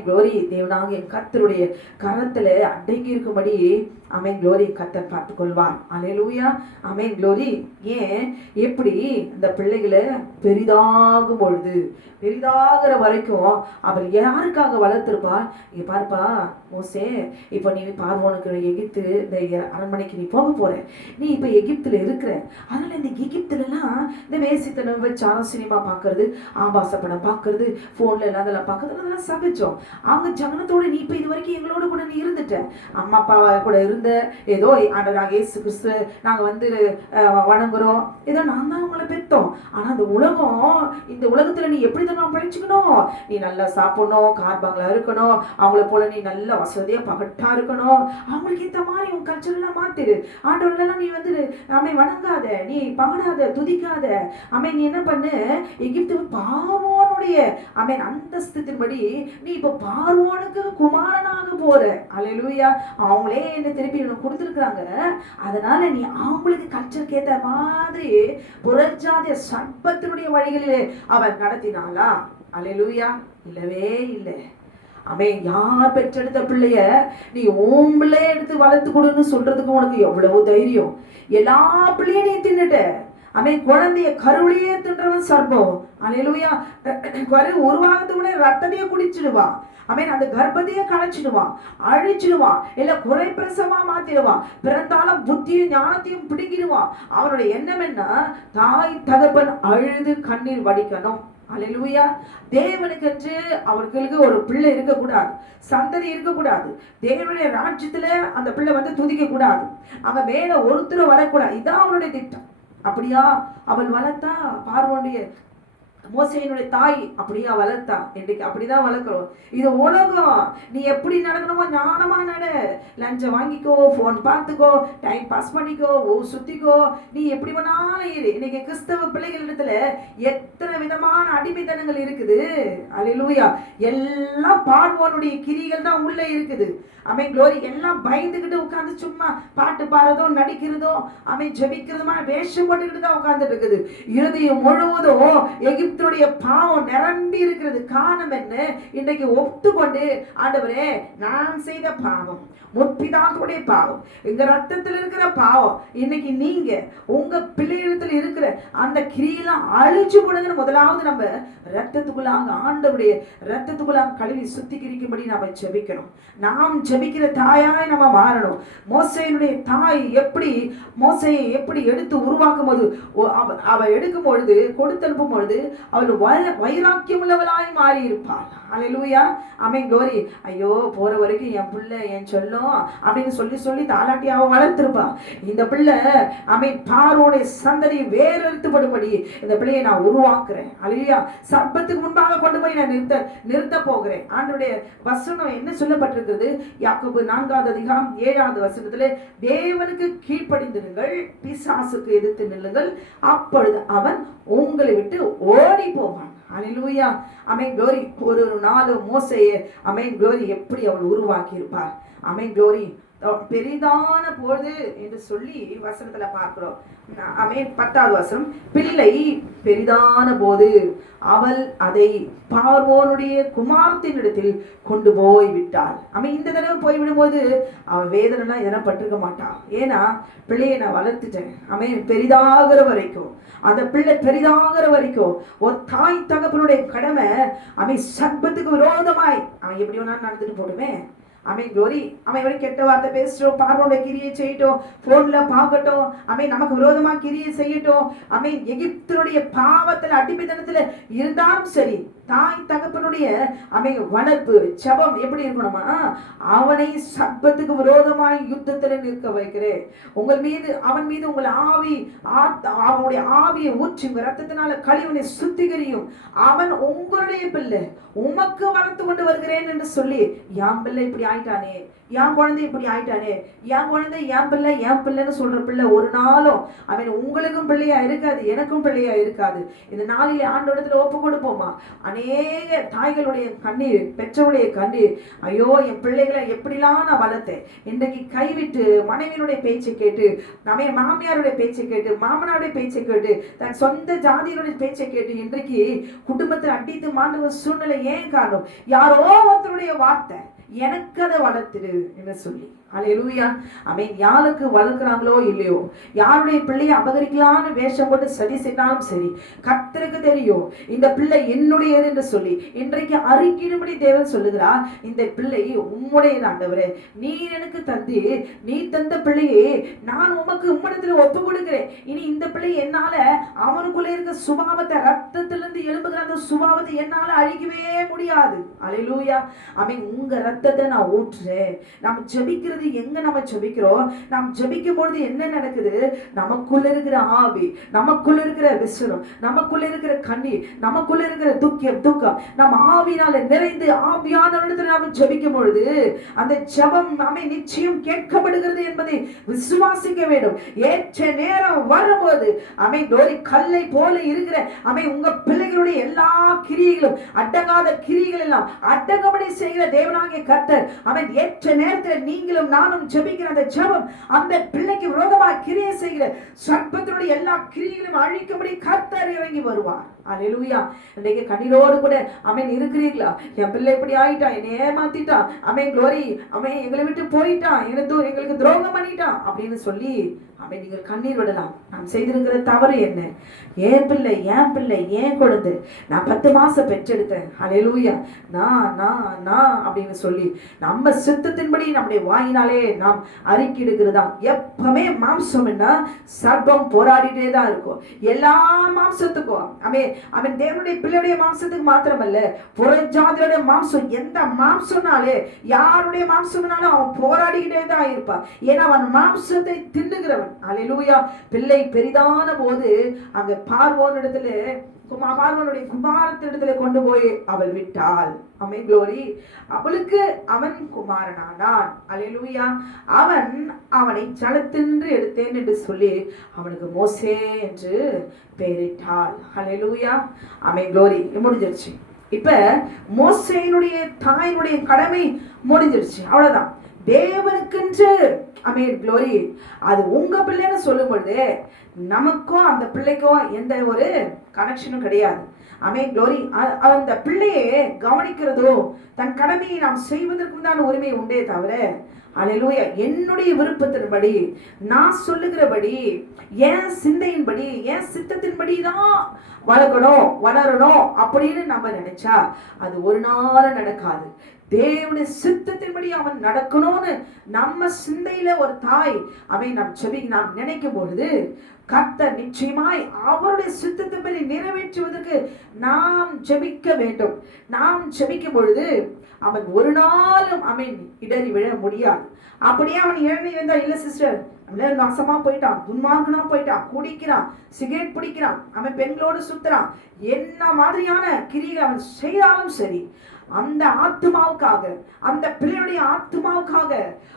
க்ளோரி தேவனாகிய கர்த்தருடைய கரத்துல அடங்கி இருக்கும்படி க்ளோரி கர்த்தர் பார்த்துக் கொள்வார். அல்லேலூயா. க்ளோரி. ஏன் எப்படி இந்த பிள்ளைகளை பெரிதாகும் பொழுது, பெரிதாகிற வரைக்கும் அவர் யாருக்காக வளர்த்திருப்பா? இங்க பாருப்பா மோசே, இப்ப நீ பார்வோனுக்கு எகிப்து இந்த அரண்மனைக்கு நீ போக போற, நீ இப்ப எகிப்துல இருக்கிற, அதனால இந்த எகிப்துல எல்லாம் இந்த வேசித்தனம் வச்சாரம் சினிமா பாக்குறது, ஆபாச படம் பாக்குறது, போன்ல எல்லாம் அதெல்லாம் பாக்குறது அதெல்லாம் சகஜம். அவங்க ஜனத்தோட நீ இப்ப இது வரைக்கும் எங்களோட கூட நீ இருந்துட்ட, அம்மா அப்பாவை கூட இருந்த, ஏதோ ஆண்டவராக இயேசு கிறிஸ்து நாங்க வணங்குறோம், ஏதோ நான் தான் உங்களை பெற்றோம். ஆனா இந்த உலகம், இந்த உலகத்துல நீ எப்படி தான் பழிச்சு வச்சுக்கணும். நீ நல்லா சாப்பிடணும், கார் பங்களா இருக்கணும், அவங்கள போல நீ நல்ல வசதியா பகட்டா இருக்கணும். அவங்களுக்கு ஏத்த மாதிரி உன் கல்ச்சர் எல்லாம் மாத்திரு. ஆண்டவர்களெல்லாம் நீ வந்து வணங்காத, நீ பாடாத, துதிக்காத. நீ என்ன பண்ணு, எகிப்து பார்வோனுடைய அந்தஸ்தின்படி நீ இப்ப பார்வோனுக்கு குமாரனாக போற. அல்லேலூயா. அவங்களே என்ன திருப்பி கொடுத்துருக்காங்க. அதனால நீ அவங்களுக்கு கல்ச்சருக்கு ஏத்த மாதிரி புறஜாதிய சர்ப்பத்தினுடைய வழிகளிலே அவன் நடத்தினாளா? அல்லேலூயா. இல்லவே இல்லை. யார் பெற்றெடுத்த பிள்ளைய நீ ஓம் பிள்ளைய எடுத்து வளர்த்து கொடுன்னு சொல்றதுக்கு உனக்கு எவ்வளவு தைரியம்? எல்லா பிள்ளையும் நீ தின்னுட்ட. குழந்தைய கருவிலேயே தின்றவன் சர்ப்பம். அல்லேலூயா. கரு உருவாகத்துக்கு கூட ரத்தத்தையே குடிச்சிடுவான். அந்த கர்ப்பத்தையே களைச்சிடுவான், அழிச்சிடுவான், இல்ல குறை பிரசவமா மாத்திடுவான். பிறந்தாலும் புத்தியும் ஞானத்தையும் பிடுங்கிடுவான். அவனுடைய எண்ணம் என்ன? தாய் தகப்பன் அழுது கண்ணீர் வடிக்கணும். அல்லேலூயா. தேவனுக்கு அவர்களுக்கு ஒரு பிள்ளை இருக்கக்கூடாது, சந்ததி இருக்கக்கூடாது. தேவனுடைய ராஜ்யத்துல அந்த பிள்ளை வந்து துதிக்க கூடாது, அங்க மேல ஒருத்தர் வரக்கூடாது. இதான் அவனுடைய திட்டம். அப்படியா அவள் வளர்த்தா? பார்வோனுடைய மோசேயினுடைய தாய் அப்படியா வளர்த்தா? இன்னைக்கு அப்படிதான் வளர்க்கிறோம். இது உலகம். நீ எப்படி நடக்கணுமோ ஞானமா நட. லஞ்சம் வாங்கிக்கோ, போன் பார்த்துக்கோ, டைம் பாஸ் பண்ணிக்கோ, சுத்திக்கோ, நீ எப்படி வேணாலும் இரு. இன்னைக்கு கிறிஸ்தவ பிள்ளைகள் இடத்துல எத்தனை விதமான அடிமைத்தனங்கள் இருக்குது. அல்லேலூயா. எல்லாம் பார்வோனுடைய கிரிகள் தான் உள்ள இருக்குது. க்ளோரி. எல்லாம் பயந்துகிட்டு உட்கார்ந்து சும்மா பாட்டு பாடுறதோ, நடிக்கிறதோ, ஜெபிக்கிறதுமா வேஷம் போட்டுக்கிட்டு தான் உட்கார்ந்துட்டு இருக்குது. இருதயம் முழுவதும் எகிப்துடைய பாவம் நிரம்பி இருக்கிறது. காரணம் என்ன? இன்றைக்கு ஒத்துக்கொண்டு, ஆண்டவரே நான் செய்த பாவம், முற்பிதாக்களுடைய பாவம், எங்க ரத்தத்தில் இருக்கிற பாவம், இன்னைக்கு நீங்க உங்க பிள்ளையிடத்தில் இருக்கிற அந்த கிரியெல்லாம் அழிச்சு போடுங்க. முதலாவது நம்ம ரத்தத்துக்குள்ளாக, ஆண்டவருடைய ரத்தத்துக்குள்ளாக கழுவி சுத்திகரிக்கும்படி நாம ஜெபிக்கணும். நாம் ஜெபிக்கிற தாயாய் நம்ம மாறணும். மோசேயினுடைய தாய் எப்படி மோசேயை எப்படி எடுத்து உருவாக்கும் போது, அவ எடுக்கும் பொழுது, கொடுத்து அனுப்பும் பொழுது அவள் வைராக்கியம் உள்ளவளாய் மாறி இருப்பாள். அல்லேலூயா. க்ளோரி. ஐயோ போற வரைக்கும் என் பிள்ளை என் சொல்லும் அப்படின்னு சொல்லி சொல்லி தாலாட்டி அவ வளர்த்திருப்பா. இந்த பிள்ளை பார்வோனுடைய சந்ததியை வேறெடுத்துப்படும்படி இந்த பிள்ளையை நான் உருவாக்குறேன். அல்லேலூயா. சர்ப்பத்துக்கு முன்பாக கொண்டு போய் நான் நிறுத்த போகிறேன். ஆண்டவருடைய வசனம் என்ன சொல்லப்பட்டிருக்கிறது? யாக்கோபு 4வது அதிகாரம் 7வது வசனத்திலே, தேவனுக்கு கீழ்ப்படிந்திருங்கள், பிசாசுக்கு எதிர்த்து நில்லுங்கள், அப்பொழுது அவன் உங்களை விட்டு ஓடி போவான். அல்லேலூயா. க்ளோரி. ஒரு நாள் மோசேயை க்ளோரி எப்படி அவள் உருவாக்கி இருப்பார். க்ளோரி. பெரிதான போது என்று சொல்லி வசனத்துல பார்க்கிறோம். 10வது வசனம், பிள்ளை பெரிதான போது அவள் அதை பார்வோனுடைய குமாரத்தின் இடத்தில் கொண்டு போய் விட்டாள். இந்த தடவை போய்விடும் போது அவன் வேதனைலாம் எதனா பட்டிருக்க மாட்டான். ஏன்னா பிள்ளையை நான் வளர்த்துட்டேன். பெரிதாகிற வரைக்கும், அந்த பிள்ளை பெரிதாகிற வரைக்கும் ஒரு தாய் தகப்பனுடைய கடமை சர்ப்பத்துக்கு விரோதமாய் அவன் எப்படி வேணாலும் நடந்துட்டு போடுவேன். க்ளோரி. எவ்வளவு கெட்ட வார்த்தை பேசிட்டோம், பார்வோட கிரியை செய்யட்டும், போன்ல பார்க்கட்டும், நமக்கு விரோதமா கிரியை செய்யட்டும், எகிப்தினுடைய பாவத்துல அடிமைத்தனத்துல இருந்தாலும் சரி, தாய் தகப்பனுடைய வளர்ப்பு ஜெபம் எப்படி இருக்கணுமா? அவனை சர்ப்பத்துக்கு விரோதமாய் யுத்தத்துல நிற்க வைக்கிறேன். உங்கள் மீது, அவன் மீது உங்கள் ஆவி, அவனுடைய ஆவியை ஊற்றி ரத்தத்தினால கழிவனை சுத்திகரியும். அவன் உங்களுடைய பிள்ளை, உமக்கு வளர்த்து கொண்டு வருகிறேன் என்று சொல்லி, என் பிள்ளை இப்படி ஆயிட்டானே, என் குழந்தை இப்படி ஆயிட்டானே, என் குழந்தை என் பிள்ளை என் பிள்ளைன்னு சொல்ற பிள்ளை ஒரு நாளும் உங்களுக்கும் பிள்ளையா இருக்காது, எனக்கும் பிள்ளையா இருக்காது. இந்த நாளிலே ஆண்டவரிடத்துல ஒப்பு கொடுப்போமா? அநேக தாய்களுடைய கண்ணீர், பெற்றோருடைய கண்ணீர், ஐயோ என் பிள்ளைகளை எப்படிலாம் நான் வளர்த்தேன், இன்றைக்கு கைவிட்டு மனைவியுடைய பேச்சை கேட்டு, மாமியாருடைய பேச்சை கேட்டு, மாமனாருடைய பேச்சை கேட்டு, தன் சொந்த ஜாதியினுடைய பேச்சை கேட்டு இன்றைக்கு குடும்பத்தை அடித்து மாண்ட சூழ்நிலை ஏன் காரணம்? யாரோ ஒருத்தருடைய வார்த்தை, எனக்கு அதை வளர்த்துடு என்று சொல்லி. அல்லேலூயா. யாருக்கு வளர்க்கிறாங்களோ இல்லையோ, யாருடைய பிள்ளையை அபகரிக்கலான்னு வேஷம் போட்டு சதி செய்தாலும் சரி, கர்த்தருக்கு தெரியும் இந்த பிள்ளை என்னுடையது என்று சொல்லி இன்றைக்கு அறிக்கையிடும்படி தேவன் சொல்லுகிறார், இந்த பிள்ளை உம்முடையது ஆண்டவரே, நீ எனக்கு தந்து, நீ தந்த பிள்ளையே நான் உமக்கு உம்மிடத்துல ஒப்பு கொடுக்கிறேன். இனி இந்த பிள்ளை என்னால அவனுக்குள்ள இருக்க சுபாவத்தை, ரத்தத்திலிருந்து எழும்புகிற அந்த சுபாவத்தை என்னால அழிக்கவே முடியாது. அல்லேலூயா. உங்க ரத்தத்தை நான் ஊற்றுறேன். நாம் ஜெபிக்கிறது எங்க நம்ம ஜெபிக்கிறோம்? நாம் ஜெபிக்கும் பொழுது என்ன நடக்குது? நமக்குள்ள இருக்கிற ஆவி, நமக்குள்ள இருக்கிற விசுரம், நமக்குள்ள இருக்கிற கண்ணீர், நமக்குள்ள இருக்கிற துக்கம் நம்ம ஆவினால நிறைந்து ஆவியானவரிடத்தில் நாம் ஜெபிக்கும் பொழுது அந்த ஜெபம் நாமே நிச்சயம் கேட்கப்படுகிறது என்பதை விசுவாசிக்க வேண்டும். ஏற்ற நேரம் வரும்போது அமை glory கல்லை போல இருக்கிற அமை உங்க பிள்ளைகளுடைய எல்லா கிரியைகளும் அடங்காத கிரியைகள் எல்லாம் அடங்கபடி செய்கிற தேவனாகிய கர்த்தர் அவன் ஏற்ற நேரத்தில் நீங்களும் நானும் ஜெபிக்கிற அந்த ஜெபம் அந்த பிள்ளைக்கு விரோதமாக கிரியை செய்கிற சர்ப்பத்தினுடைய எல்லா கிரியைகளையும் அழிக்கும்படி கர்த்தர் இறங்கி வருவார். அல்லேலூயா. இன்னைக்கு கண்ணீரோடு கூட அமேன் இருக்கிறீர்களா? என் பிள்ளை இப்படி ஆயிட்டான், என்னை ஏமாத்திட்டான், அமேன் glory, அமேன் எங்களை விட்டு போயிட்டான், எங்களுக்கு துரோகம் பண்ணிட்டான் அப்படின்னு சொல்லி அமேன் நீங்கள் கண்ணீர் விடலாம். நாம் செய்திருக்கிற தவறு என்ன? என் பிள்ளை ஏன் குழந்தை, நான் 10 மாசம் பெற்றெடுத்தேன், அல்லேலூயா, நான் அப்படின்னு சொல்லி நம்ம சித்தத்தின்படி நம்முடைய வாயினாலே நாம் அறிக்கையிடுகிறதா? எப்பவுமே மாம்சம் என்ன? சர்ப்பம் போராடிட்டே தான் இருக்கும். எல்லா மாம்சத்துக்கும் அவன் தேவனுடைய பிள்ளையுடைய மாம்சத்துக்கு மாத்திரமல்ல, புறஜாதியோட மாம்சம், எந்த மாம்சம்னாலே யாருடைய மாம்சம்னாலும் அவன் போராடிக்கிட்டே தான் இருப்பான். ஏன்னா அவன் மாம்சத்தை தின்னுகிறவன். அல்லேலூயா. பிள்ளை பெரிதான போது அங்க பார்வோனிடத்துல பார்வோனுடைய குமாரத்திடத்துல கொண்டு போய் அவள் விட்டாள். ஆமென் glory. அவளுக்கு அவன் குமாரனானான். அல்லேலூயா. அவனை ஜலத்தின்று எடுத்தேன் என்று சொல்லி அவனுக்கு மோசே என்று பெயரிட்டாள். அல்லேலூயா. ஆமென் glory. முடிஞ்சிருச்சு. இப்ப மோசேயினுடைய தாயினுடைய கடமை முடிஞ்சிருச்சு, அவ்வளவுதான். தேவனுக்கென்று ஆமென் glory. அது உங்க பிள்ளைன்னு சொல்லும் பொழுது நமக்கும் அந்த பிள்ளைக்கும் எந்த ஒரு கனெக்ஷனும் கிடையாது. ஆமென் glory. அந்த பிள்ளையை கவனிக்கிறதோ தன் கடமையை நாம் செய்வதற்கு தான் உரிமை உண்டே தவிர அல்லேலூயா என்னுடைய விருப்பத்தின்படி நான் சொல்லுகிறபடி என் சிந்தையின்படி என் சித்தத்தின்படி தான் வளரணும் அப்படின்னு நம்ம நினைச்சா அது ஒரு நாள் நடக்காது. தேவனுடைய சித்தத்தின்படி அவன் நடக்கணும்னு நம்ம சிந்தையில ஒரு தாய் நாம் நினைக்கும் பொழுது கர்த்தர் நிச்சயமாய் அவருடைய சித்தத்தின்படி நிறைவேற்றுவதற்கு நாம் ஜெபிக்க வேண்டும். நாம் ஜெபிக்கும் பொழுது அவன் ஒரு நாளும் இடறி விழ முடியாது. அப்படியே அவன் இழந்து வந்தா, இல்ல சிஸ்டர் நாசமா போயிட்டான், துன்மார்க்கனா போயிட்டான், குடிக்கிறான், சிகரெட் பிடிக்கிறான், அவன் பெண்களோடு சுத்துறான், என்ன மாதிரியான கிரியை அவன் செய்தாலும் சரி, அந்த ஆத்மாவுக்காக அந்த பிள்ளையுடைய ஆத்மாவுக்காக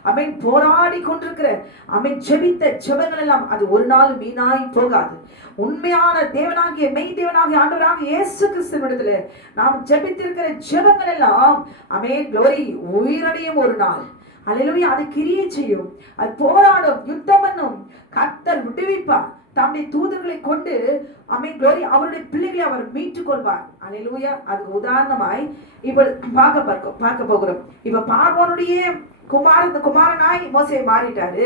அவன் போராடி கொண்டிருக்கிற அவன் ஜெபித்த ஜெபங்கள் எல்லாம் அது ஒரு நாள் வீணாய் போகாது. உண்மையான தேவனாகிய மெய் தேவனாகிய ஆண்டவராகிய இயேசு கிறிஸ்துவிடத்துல நாம் ஜெபித்திருக்கிற ஜெபங்கள் எல்லாம் ஆமென் glory உயிரடையும் ஒரு நாள். அல்லேலூயா. அது கிரியை செய்யும், அது போராடும், யுத்தம் பண்ணும். கர்த்தர் விடுவிப்பார். தம்முடைய தூதர்களை கொண்டு ஆமென் glory அவருடைய பிள்ளைகளை அவர் மீட்டுக் கொள்வார். அல்லேலூயா. அதுக்கு உதாரணமாய் இப்ப பார்க்க போகிறோம். இப்ப பார்வோனுடைய குமாரனாய் மோசே மாறிட்டாரு,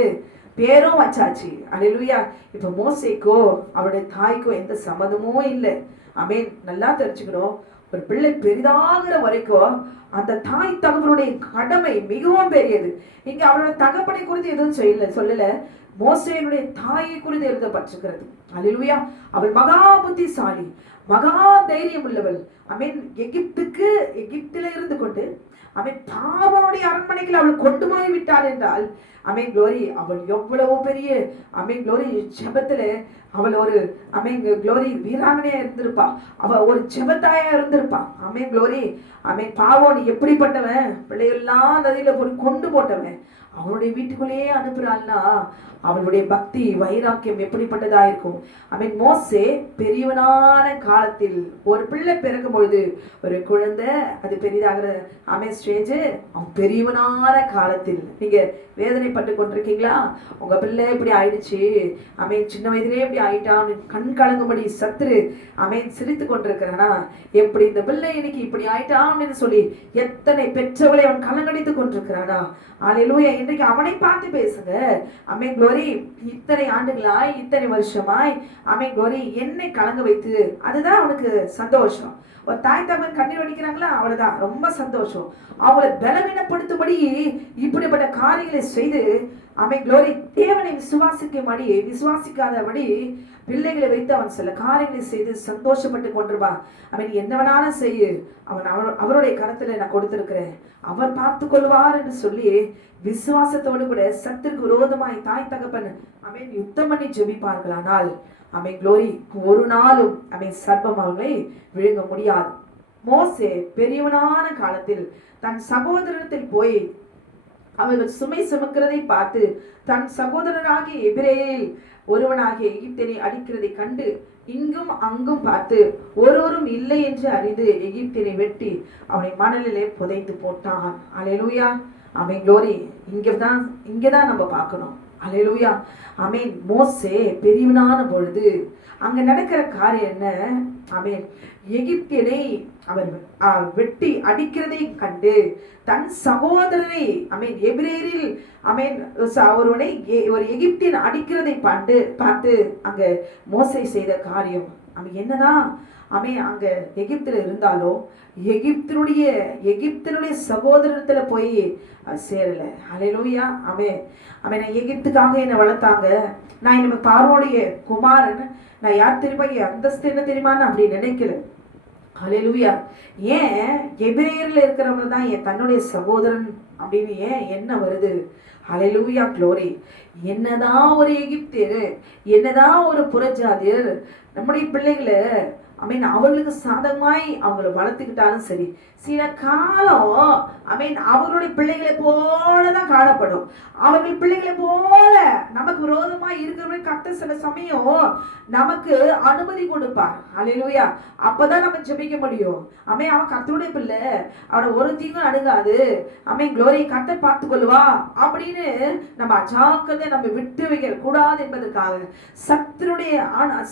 பேரும் வச்சாச்சு. அல்லேலூயா. இப்ப மோசேக்கோ அவருடைய தாய்க்கோ எந்த சம்மதமும் இல்லை. ஆமென். நல்லா தெரிஞ்சுக்கணும், ஒரு பிள்ளை பெரிதாகிற வரைக்கும் அந்த தாய் தகவலுடைய கடமை மிகவும் பெரியது. இங்க அவரோட தகப்பனை குறித்து எதுவும் சொல்லல, மோசேயினுடைய தாயை குறித்து எழுதப்பட்டிருக்கிறது. அல்லேலூயா. அவள் மகா புத்திசாலி, மகா தைரியம் உள்ளவள். ஆமென். எகிப்தில இருந்து கொண்டு அவன் பார்வோனுடைய அரண்மனைக்கு அவள் கொண்டு போய் விட்டாள் என்றால் ஆமென் glory அவள் எவ்வளவு பெரிய ஆமென் glory ஜெபத்துல அவள் ஒரு ஆமென் glory வீராங்கனையா இருந்திருப்பா, அவ ஒரு ஜெபத்தாயா இருந்திருப்பா. ஆமென் glory. ஆமென். பார்வோன் எப்படிப்பட்டவன், பிள்ளையெல்லாம் நதியில போய் கொண்டு போட்டவன், அவனுடைய வீட்டுக்குள்ளேயே அனுப்புறாள்னா அவளுடைய பக்தி வைராக்கியம் எப்படிப்பட்டதா இருக்கும். ஆமென். மோசே பெரியவனான காலத்தில் ஒரு பிள்ளை பிறக்கும் பொழுது ஒரு குழந்தை அது பெரிதாகிற ஆமென் ஸ்டேஜ், அவன் பெரியவனான காலத்தில் நீங்க வேதனைப்பட்டு கொண்டிருக்கீங்களா? உங்க பிள்ளை இப்படி ஆயிடுச்சு, ஆமென் சின்ன வயதிலே இப்படி ஆயிட்டான், கண் கலங்கும்படி சத்துரு ஆமென் சிரித்து கொண்டிருக்கிறானா, எப்படி இந்த பிள்ளை இன்னைக்கு இப்படி ஆயிட்டான்னு சொல்லி எத்தனை பெற்றவளை அவன் கலங்கடித்து கொண்டிருக்கிறானா? அல்லேலூயா. இன்றைக்கு அவனை பார்த்து பேசுங்க. ஆமென் glory. இத்தனை ஆண்டுகளாய் இத்தனை வருஷமாய் ஆமென் glory என்னை கலங்க வைத்து, அதுதான் அவனுக்கு சந்தோஷம். ஒரு தாய் தகவன் கண்ணீர் வடிக்கிறாங்களா, அவ்வளவுதான் ரொம்ப சந்தோஷம். அவளை பலவீனப்படுத்தும்படி இப்படிப்பட்ட காரியங்களை செய்து அவன் குளோரி தேவனை விசுவாசிக்காதபடி பிள்ளைகளை வைத்து அவன் சில காரியங்களை செய்து சந்தோஷப்பட்டு கொண்டிருப்பான். அவன் என்ன வேணாலும் செய்ய, அவருடைய கரத்துல நான் கொடுத்திருக்கிறேன், அவர் பார்த்து கொள்வார் என்று சொல்லி விசுவாசத்தோடு கூட சத்துருக்கு விரோதமாய் தாய் தகப்பன் அவன் யுத்தம் பண்ணி ஜெபிப்பார்கள். ஆனால் அவன் குளோரி ஒரு நாளும் அவன் சர்ப்பம் அவர்களை விழுங்க முடியாது. மோசே பெரியவனான காலத்தில் தன் சகோதரத்தில் போய் அவர்கள் சுமை சுமக்கிறதை பார்த்து தன் சகோதரனாகிய எபிரேயரில் ஒருவனாகிய எகிப்தியனை அடிக்கிறதை கண்டு இங்கும் அங்கும் பார்த்து ஒருவரும் இல்லை என்று அறிந்து எகிப்தியனை வெட்டி அவனை மணலிலே புதைத்து போட்டான். அல்லேலூயா. ஆமென். குளோரி. இங்கதான் நம்ம பார்க்கணும். அல்லேலூயா. ஆமென். மோசே பெரியவனான பொழுது அங்க நடக்கிற காரியம் என்ன? ஆமென். எகிப்தியனை அவர் வெட்டி அடிக்கிறதை கண்டு தன் சகோதரனை ஆமென் எபிரேயரில் ஆமென் ஒருவனை ஒரு எகிப்தியன் அடிக்கிறதை பார்த்து அங்க மோசே செய்த காரியம் அவன் என்னதான் அவன் அங்க எகிப்தில இருந்தாலோ எகிப்தினுடைய சகோதரத்துல போய் சேரல. அல்லேலூயா. அவன் எகிப்துக்காக என்னை வளர்த்தாங்க, நான் என்ன பார்வோடைய குமாரன், நான் யார் தெரியுமா, அந்தஸ்து என்ன தெரியுமான்னு அப்படி நினைக்கல. அல்லேலூயா. ஏன் எபிரேயர்ல இருக்கிறவங்க தான் என் தன்னுடைய சகோதரன் அப்படின்னு ஏன் என்ன வருது? அல்லேலூயா. குளோரி. என்னதான் ஒரு எகிப்தியர், என்னதான் ஒரு புறஜாதியர் நம்முடைய பிள்ளைகளை அவர்களுக்கு சாதகமாய் அவங்களை வளர்த்துக்கிட்டாலும் சரி, சில காலம் அவர்களுடைய பிள்ளைகளை போலதான் காணப்படும். அவர்கள் பிள்ளைகளை போல நமக்கு விரோதமாய் இருக்கிறவங்க கர்த்தர் சில சமயம் நமக்கு அனுமதி கொடுப்பார். அல்லேலூயா. அப்பதான் நம்ம ஜெபிக்க முடியும். அவன் கர்த்தருடைய பிள்ளை, அவனை ஒரு தீங்கும் அணுகாது, குளோரி கர்த்தர் பார்த்து கொள்வா அப்படின்னு நம்ம அஜாக்கிரதை நம்ம விட்டு வைக்க கூடாது என்பதற்காக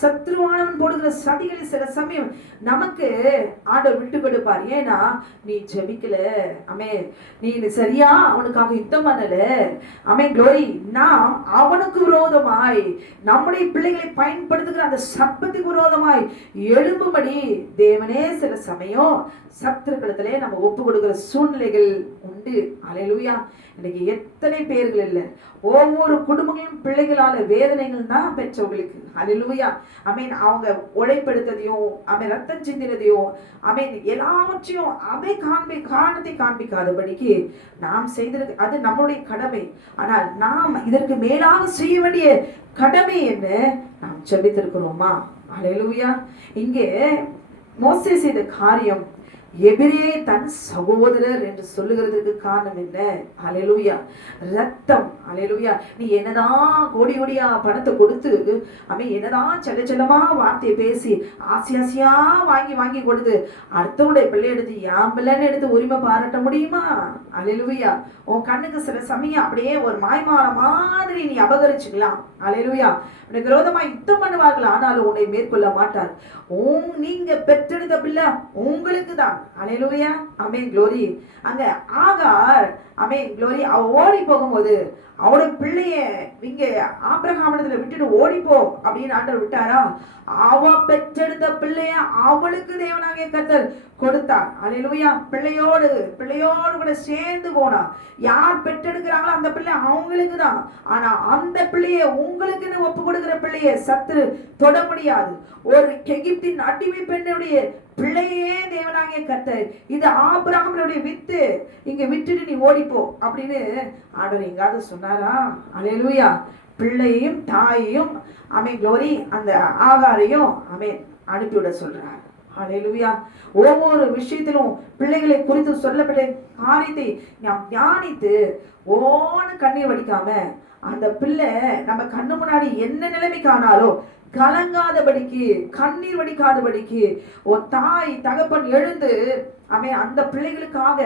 சத்ருவானவன் போடுகிற சதிகளை சில சமயம் நமக்கு ஆண்டவர் விட்டு கொடுப்பார். ஏன்னா நீ ஜெபிக்கல, நீ சரியா அவனுக்காக யுத்தம் பண்ணல. குளோரி. நாம் அவனுக்கு விரோதமாய் நம்முடைய பிள்ளைகளை பயன்படுத்துகிற அந்த சர்ப்பத்துக்கு விரோதமாய் எழும்பும்படி தேவனே சில சமயம் சத்துருக்களத்திலே நம்ம ஒப்பு கொடுக்கிற சூழ்நிலைகள் உண்டு. அல்லேலூயா. இன்னைக்கு எத்தனை பேர்கள் இல்லை, ஒவ்வொரு குடும்பங்களும் பிள்ளைகளால வேதனைகள் தான் பெற்றவங்களுக்கு. அல்லேலூயா. அவங்க உழைப்பெடுத்ததையும் ரத்தம் சிந்தினதையும் எல்லாவற்றையும் காரணத்தை காண்பிக்காதபடிக்கு நாம் செய்திருக்கு. அது நம்மளுடைய கடமை. ஆனால் நாம் இதற்கு மேலாக செய்ய வேண்டிய கடமை என்ன? நாம் ஜெபித்திருக்கிறோமா? அல்லேலூயா. இங்கே மோசே செய்த காரியம் எபிரே தன் சகோதரர் என்று சொல்லுகிறதுக்கு காரணம் என்ன? அல்லேலூயா. ரத்தம். அல்லேலூயா. நீ என்னதான் கோடி கோடியா பணத்தை கொடுத்து என்னதான் செல்லமா வார்த்தையை பேசி ஆசையா வாங்கி கொடுத்து அடுத்தவனுடைய பிள்ளை எடுத்து என் பிள்ளைன்னு எடுத்து உரிமை பாராட்ட முடியுமா? அல்லேலூயா. உன் கண்ணுக்கு சில சமயம் அப்படியே ஒரு மாய்மால மாதிரி நீ அபகரிச்சுக்கலாம். அல்லேலூயா. உனக்கு விரோதமா யுத்தம் பண்ணுவார்கள், ஆனாலும் உன்னை மேற்கொள்ள மாட்டார். நீங்க பெற்றெடுத்த பிள்ளை உங்களுக்கு தான். அல்லேலூயா. குளோரி. அங்க ஆகார் குளோரி அவ ஓடி போகும்போது அவளோட பிள்ளைய இங்க ஆபிரகாமிடத்துல விட்டுட்டு ஓடிப்போ அப்படின்னு ஆண்டவர் விட்டாரா? அவ பெற்றெடுத்த பிள்ளைய அவளுக்கு தேவனாகிய கர்த்தர் கொடுத்தார். அல்லேலூயா. பிள்ளையோடு கூட சேர்ந்து போனா. யார் பெற்றெடுக்கிறாங்களோ அந்த பிள்ளை அவங்களுக்கு தான். ஆனா அந்த பிள்ளைய உங்களுக்குன்னு ஒப்பு கொடுக்கிற பிள்ளைய சத்துரு தொட முடியாது. ஒரு எகிப்தின் அடிமை பெண்ணுடைய பிள்ளையே தேவனாகிய கர்த்தர், இது ஆபிரகாமுடைய வித்து, இங்க விட்டுட்டு நீ ஓடிப்போ அப்படின்னு ஆண்டவர் எங்காவது சொன்னாரா? அல்லேலூயா. பிள்ளையும் தாயையும் குளோரி அந்த ஆகாரையும் அனுப்பிவிட சொல்றார். அல்லேலூயா. ஒவ்வொரு விஷயத்திலும் பிள்ளைகளை குறித்து சொல்லப்பட்ட காரியத்தை நாம் தியானித்து கண்ணீர் வடிக்காம அந்த பிள்ளை நம்ம கண்ணு முன்னாடி என்ன நிலைமைக்கு ஆனாலும் கலங்காதபடிக்கு, கண்ணீர் வடிக்காதபடிக்கு ஒரு தாய் தகப்பன் எழுந்து அந்த பிள்ளைகளுக்காக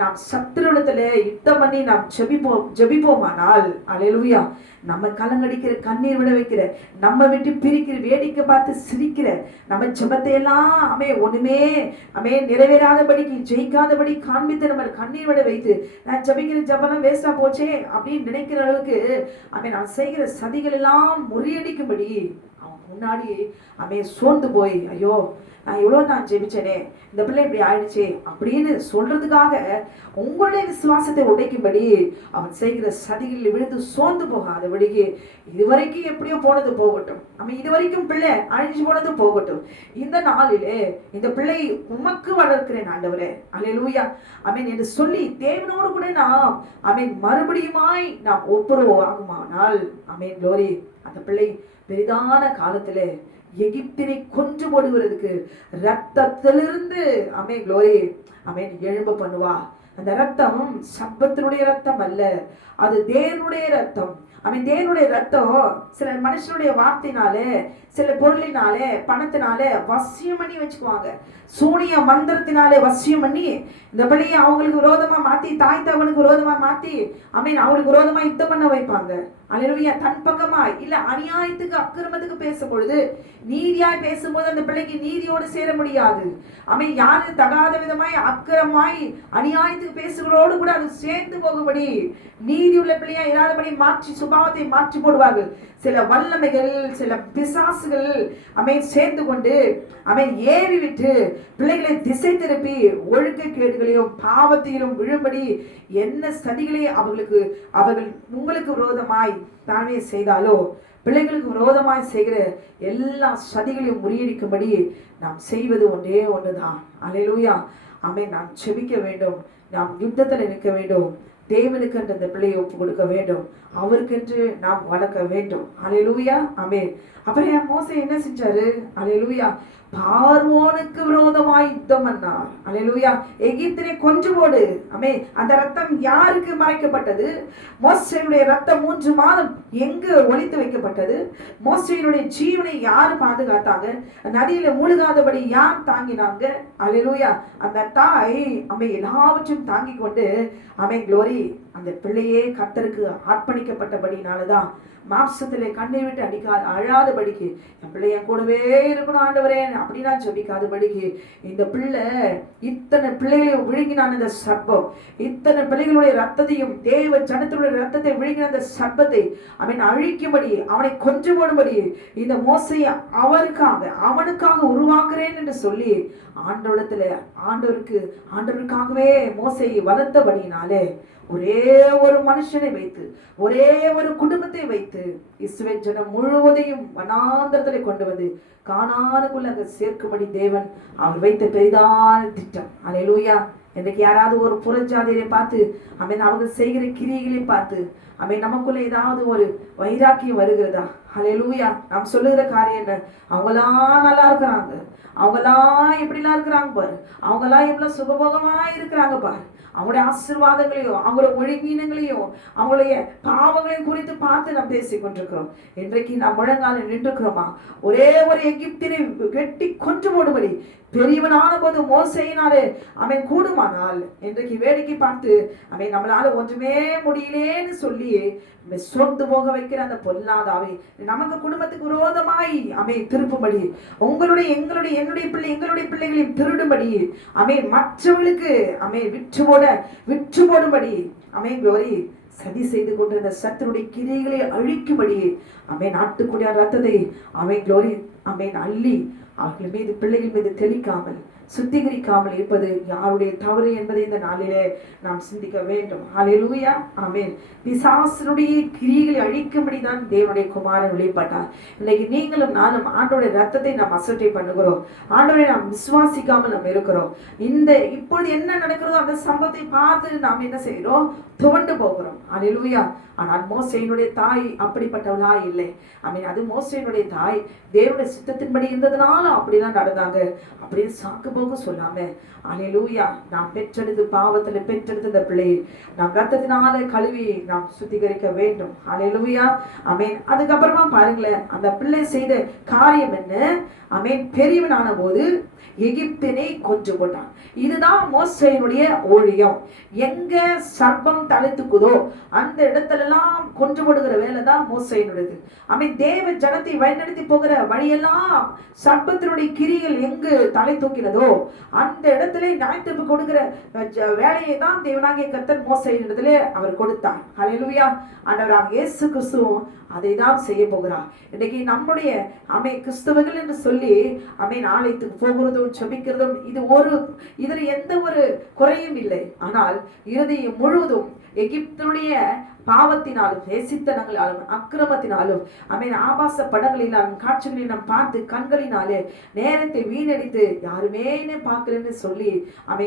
நாம் சத்துருடத்துல யுத்தம் பண்ணி நாம் ஜெபிப்போமானால் அல்லேலூயா, நம்ம கலங்கடிக்கிற, கண்ணீர் விட வைக்கிற, நம்ம விட்டு பிரிக்கிற, வேடிக்கை பார்த்து சிரிக்கிற நம்ம ஜெபத்தை எல்லாம் ஒண்ணுமே நிறைவேறாதபடிக்கு, ஜெயிக்காதபடி காண்பித்து நம்ம கண்ணீர் விட வைத்து நான் ஜெபிக்கிற ஜெபம் வேஸ்டா போச்சே அப்படின்னு நினைக்கிற அளவுக்கு நான் செய்கிற சதிகள் எல்லாம் முறியடிக்கும்படி அவன் முன்னாடி சோர்ந்து போய் ஐயோ நான் ஜெபிச்சேனே, இந்த பிள்ளை இப்படி ஆயிடுச்சே அப்படின்னு சொல்றதுக்காக உங்களுடைய விசுவாசத்தை உடைக்கும்படி அவன் செய்கிற சதிகளில் விழுந்து சோர்ந்து போகாதபடிக்கு இதுவரைக்கும் எப்படியோ போனது போகட்டும், அவன் இதுவரைக்கும் பிள்ளை அழிஞ்சு போனது போகட்டும், இந்த நாளிலே இந்த பிள்ளை உமக்கு வளர்க்கிறேன் ஆண்டவரே, அல்லேலூயா ஆமென் என்று சொல்லி தேவனோடு கூட நாம் ஆமென் மறுபடியுமாய் நாம் ஒப்புரவாகுமானால் ஆமென் க்ளோரி, அந்த பிள்ளை பெரிதான காலத்திலே எகிப்தினை கொன்று போடுவதற்கு ரத்தத்திலிருந்து ஆமென் க்ளோரி ஆமென் எழும்ப பண்ணுவா. அந்த ரத்தம் சர்ப்பத்தினுடைய ரத்தம் அல்ல, அது தேவனுடைய ரத்தம். அவன் தேவனுடைய ரத்தம் சில மனுஷனுடைய வார்த்தையினாலே, சில பொருளினாலே, பணத்தினாலே வசியம் பண்ணி வச்சுக்குவாங்க. சூனிய மந்திரத்தினாலே வசியம் பண்ணி இந்த பள்ளியை அவங்களுக்கு விரோதமா மாத்தி, தாய் தகவனுக்கு விரோதமா மாத்தி அவன் அவங்களுக்கு விரோதமா யுத்தம் பண்ண வைப்பாங்க. அல்லேலூயா. தன் பக்கமா இல்ல அநியாயத்துக்கு அக்கிரமத்துக்கு பேசும் பொழுது, நீதியாய் பேசும்போது அந்த பிள்ளைக்கு நீதியோடு சேர முடியாது. அவன் யாரு தகாத விதமாய் அக்கிரமாய் அநியாயத்துக்கு பேசுகளோடு கூட அது சேர்ந்து போகும்படி, நீதி உள்ள பிள்ளையா இராதபடி மாற்றி சுபாவத்தை மாற்றி போடுவார்கள். சில வல்லமைகள், சில பிசாசுகள் அவன் சேர்ந்து கொண்டு அவன் ஏவி விட்டு பிள்ளைகளை திசை திருப்பி ஒழுக்க கேடுகளையும் பாவத்தையிலும் விழும்படி என்ன சதிகளை அவர்கள் உங்களுக்கு விரோதமாய் தானே செய்தாலோ, பிள்ளைகளுக்கு விரோதமாய் செய்கிற எல்லா சதிகளையும் முறியடிக்கும்படி நாம் செய்வது ஒன்றே ஒன்றுதான். அல்லேலூயா ஆமென். நாம் செபிக்க வேண்டும், நாம் யுத்தத்தில் நிற்க வேண்டும், தேவனுக்கு என்று அந்த பிள்ளையை ஒப்பு கொடுக்க வேண்டும், அவருக்கென்று நாம் வளர்க்க வேண்டும். அல்லேலூயா ஆமென். அப்புறம் மோசே என்ன செஞ்சாரு? அல்லேலூயா பார்வோனுக்கு விரோதமாய் யுத்தம் பண்ணார். அல்லேலூயா. எகிப்தினை கொன்று போடு. ஆமென். அந்த ரத்தம் யாருக்கு மறைக்கப்பட்டது? மோசேயுடைய ரத்தம் 3 மாதம் எங்கு ஒளித்து வைக்கப்பட்டது? மோசேயுடைய ஜீவனை யார் பாதுகாத்தாங்க? நதியில மூழ்காதபடி யார் தாங்கினாங்க? அல்லேலூயா. அந்த தாய் ஆமென் எல்லாவற்றையும் தாங்கி கொண்டு ஆமென் க்ளோரி அந்த பிள்ளையே கர்த்தருக்கு அர்ப்பணிக்கப்பட்டபடினாலதான் மாம்சத்திலே கண்ணை விட்டு அழாதபடிக்கு, என் பிள்ளை என் கூடவே இருக்கணும் ஆண்டவரே அப்படின்னா ஜெபிக்காதபடிக்கு, இந்த பிள்ளை இத்தனை பிள்ளைகளையும் விழுங்கினான் இந்த சர்ப்பம், இத்தனை பிள்ளைகளுடைய ரத்தத்தையும் தேவ ஜனத்தினுடைய ரத்தத்தை விழுங்கின அந்த சர்ப்பத்தை அவன் அழிக்கும்படி, அவனை கொன்று போடும்படி இந்த மோசையை அவனுக்காக உருவாக்குறேன் என்று சொல்லி ஆண்டவருக்காகவே மோசையை வளர்த்தபடினாலே ஒரே ஒரு மனுஷனை வைத்து, ஒரே ஒரு குடும்பத்தை வைத்து இஸ்ரவேல் ஜனம் முழுவதையும் வனாந்தரத்திலே கொண்டு வந்து கானானுக்குள்ள அங்க சேர்க்கும்படி தேவன் அவர் வைத்த பெரிதான திட்டம். அல்லேலூயா. இன்றைக்கு யாராவது ஒரு புறஜாதியை பார்த்து அவங்க செய்கிற கிரியைகளை பார்த்து நமக்குள்ள ஏதாவது ஒரு வைராக்கியம் வருகிறதா? அல்லேலூயா. நாம் சொல்லுகிற காரியம் என்ன? அவங்களாம் நல்லா இருக்கிறாங்க, அவங்களாம் எப்படிலாம் இருக்கிறாங்க பாரு, அவங்களாம் எவ்வளவு சுகபோகமா இருக்கிறாங்க பாரு, அவங்களுடைய ஆசீர்வாதங்களையும் அவங்களுடைய ஒழுங்கீனங்களையும் அவங்களுடைய பாவங்களையும் குறித்து பார்த்து நாம் பேசிக் கொண்டிருக்கிறோம். இன்றைக்கு நாம் முழங்கால நின்றுக்கிறோமா? ஒரே ஒரு எகிப்தினை வெட்டி கொன்று போடும்படி பெரியவனான போது மோசையினாலே அவன் கூடுமானால், இன்றைக்கு வேடிக்கை பார்த்து நம்மளால ஒன்றுமே முடியலேன்னு சொல்லி சொந்து போக வைக்கிற அந்த பொல்லாதாவை நமக்கு குடும்பத்துக்கு விரோதமாய் திருப்பும்படி, என்னுடைய பிள்ளைகளையும் திருடும்படி மற்றவர்களுக்கு விற்று போடும்படி க்ளோரி சதி செய்து கொண்டிருந்த சத்துருடைய கிரியைகளை அழிக்கும்படி நாட்டுக்குடியார் ரத்தத்தை க்ளோரி அள்ளி அவர்கள் மீது, பிள்ளைகள் மீது தெளிக்காமல் சுத்திகரிக்காமல் இருப்பது யாருடைய தவறு என்பதை இந்த நாளிலே நாம் சிந்திக்க வேண்டும். அல்லேலூயா ஆமென். பிசாசனுடைய கிரியைகளை அழிக்கும்படிதான் தேவனுடைய குமாரன் வெளிப்பட்டார். இன்னைக்கு நீங்களும் நானும் ஆண்டவருடைய ரத்தத்தை நாம் அசட்டை பண்ணுகிறோம், ஆண்டவரை நாம் விசுவாசிக்காமல் நாம் இருக்கிறோம். இப்பொழுது என்ன நடக்கிறதோ அந்த சம்பவத்தை பார்த்து நாம் என்ன செய்கிறோம்? துவண்டு போகிறோம். அல்லேலூயா. ஆனால் மோசேயினுடைய தாய் அப்படிப்பட்டவளா இல்லை. அது மோசேயினுடைய தாய் தேவனுடைய சித்தத்தின்படி இருந்ததுனால அப்படிலாம் நடந்தாங்க அப்படின்னு சாக்கு போக சொல்லாம, அல்லேலூயா, நாம் பெற்றெடுத்து பாவத்துல பெற்றெடுத்த இந்த பிள்ளையை நாம் ரத்தத்தினால கழுவி நாம் சுத்திகரிக்க வேண்டும். அல்லேலூயா ஆமென். அதுக்கப்புறமா பாருங்களேன், அந்த பிள்ளை செய்த காரியம் என்ன? பெரியவனான போது எகிப்தினை கொன்று போட்டான். இதுதான் மோசேயினுடைய ஊழியம். எங்க சர்ப்பம் தலைத்துக்குதோ அந்த இடத்துல எல்லாம் கொன்று போடுகிற வேலை தான் மோசேயினுடையது. தேவ ஜனத்தை வழிநடத்தி போகிற வழியெல்லாம் சர்ப்பத்தினுடைய கிரியில் எங்கு தலை தூக்கினதோ அந்த இடத்துல நியாயத்தீர்ப்பு கொடுக்கிற வேலையை தான் தேவனாகிய கர்த்தர் மோசேயினிடத்திலே அவர் கொடுத்தார். ஹல்லேலூயா. ஆண்டவராகிய இயேசு கிறிஸ்துவும் அதை தான் செய்ய போகிறார். இன்னைக்கு நம்முடைய கிறிஸ்தவர்கள் என்று சொல்லி ஆலயத்துக்கு போகிறதும் செபிக்கிறதும் இதுல எந்த ஒரு குறையும் இல்லை. ஆனால் இருதயம் முழுவதும் எகிப்தினுடைய பாவத்தினாலும் நேசித்தனங்களாலும் அக்கிரமத்தினாலும் ஆபாச படங்களினாலும் காட்சிகளில் நாம் பார்த்து கண்களினாலே நேரத்தை வீணடித்து யாருமே பார்க்கலன்னு சொல்லி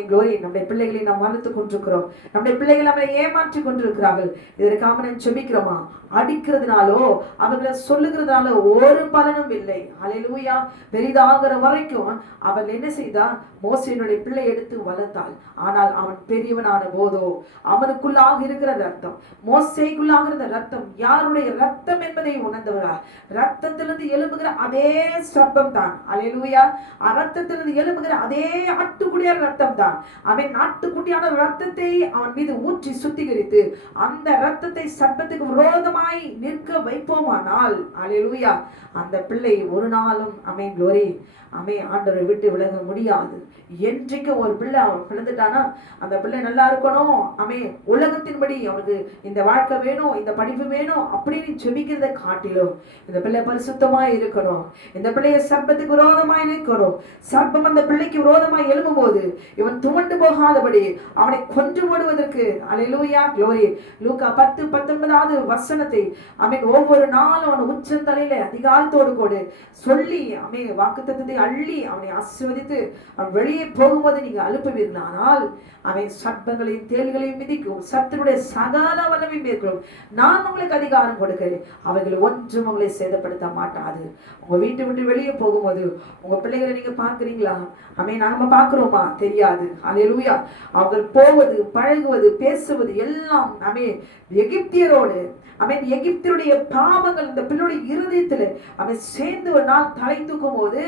க்ளோரி நம்முடைய பிள்ளைகளை நாம் வளர்த்து கொண்டிருக்கிறோம். நம்முடைய பிள்ளைகள் அவரை ஏமாற்றி கொண்டிருக்கிறார்கள். இதற்காக நாம் செபிக்கிறோமா? அடிக்கிறதுனாலோ அவர்களை சொல்லுகிறதுனால ஒரு பலனும் இல்லை. ஹல்லேலூயா. பெரிதாகிற வரைக்கும் அவள் என்ன செய்தா? மோசேயினுடைய பிள்ளை எடுத்து வளர்த்தாள். ஆனால் அவன் பெரியவனான போதோ அவனுக்குள்ளாக இருக்கிற ரத்தம், மோசேக்குள்ளாக ரத்தம் யாருடைய ரத்தம் என்பதை உணர்ந்தவரா? ரத்தத்திலிருந்து எழும்புகிற அதே சர்ப்பம் தான். ஹல்லேலூயா. ரத்தத்திலிருந்து எழும்புகிற அதே ஆட்டுக்குடிய ரத்தம் தான். அவன் ஆட்டுக்குட்டியான ரத்தத்தை அவன் மீது ஊற்றி சுத்திகரித்து அந்த ரத்தத்தை சர்ப்பத்துக்கு விரோதமாய் நிற்க வைப்போமானால் ஹல்லேலூயா, அந்த பிள்ளை ஒரு நாளும் க்ளோரி ஆண்டவரை விட்டு விலக முடியாது. என்றைக்கு ஒரு பிள்ளை அவன் பிறந்துட்டானா அந்த பிள்ளை நல்லா இருக்கணும், உலகத்தின்படி அவனுக்கு இந்த வாழ்க்கை வேணும், இந்த படிப்பு வேணும் அப்படின்னு செபிக்கிறத காட்டிலும் இந்த பிள்ளை பரிசுத்தமாய் இருக்கணும், இந்த பிள்ளைய சர்ப்பத்துக்கு விரோதமாய் நிற்கணும். சர்ப்பம் அந்த பிள்ளைக்கு விரோதமாய் எழும்பும் போது இவன் துவண்டு போகாதபடி அவனை கொன்று போடுவதற்கு ஹல்லேலூயா க்ளோரி. லூக்கா 10:19 வசனத்தை ஒவ்வொரு நாளும் அவன் உச்சந்தலையில அதிகாரத்தோடு கூட சொல்லி வாக்குத்தத்தத்தை அள்ளி அவனை ஆசீர்வதித்து அவன் வெளியே போகும்போது நீங்க அனுப்புவீர்களானால் அவன் சர்ப்பங்களையும் தேள்களையும் மிதிக்கும், சத்துருடைய சகல வல்லமையும் மேற்கொள்ளும். நான் உங்களுக்கு அதிகாரம் கொடுக்கிறேன், அவர்கள் ஒன்றும் உங்களை சேதப்படுத்த மாட்டாது. உங்க வீட்டை விட்டு வெளியே போகும்போது உங்க பிள்ளைகளை நீங்க பார்க்கிறீங்களா? நாம பார்க்கிறோமா? தெரியாது. ஹல்லேலூயா. அவர்கள் போவது, பழகுவது, பேசுவது எல்லாம் எகிப்தியரோடு எகிப்தியருடைய பாவங்கள் இந்த பிள்ளையுடைய இருதயத்துல சேர்ந்து ஒரு நாள் தலை தூக்கும் போது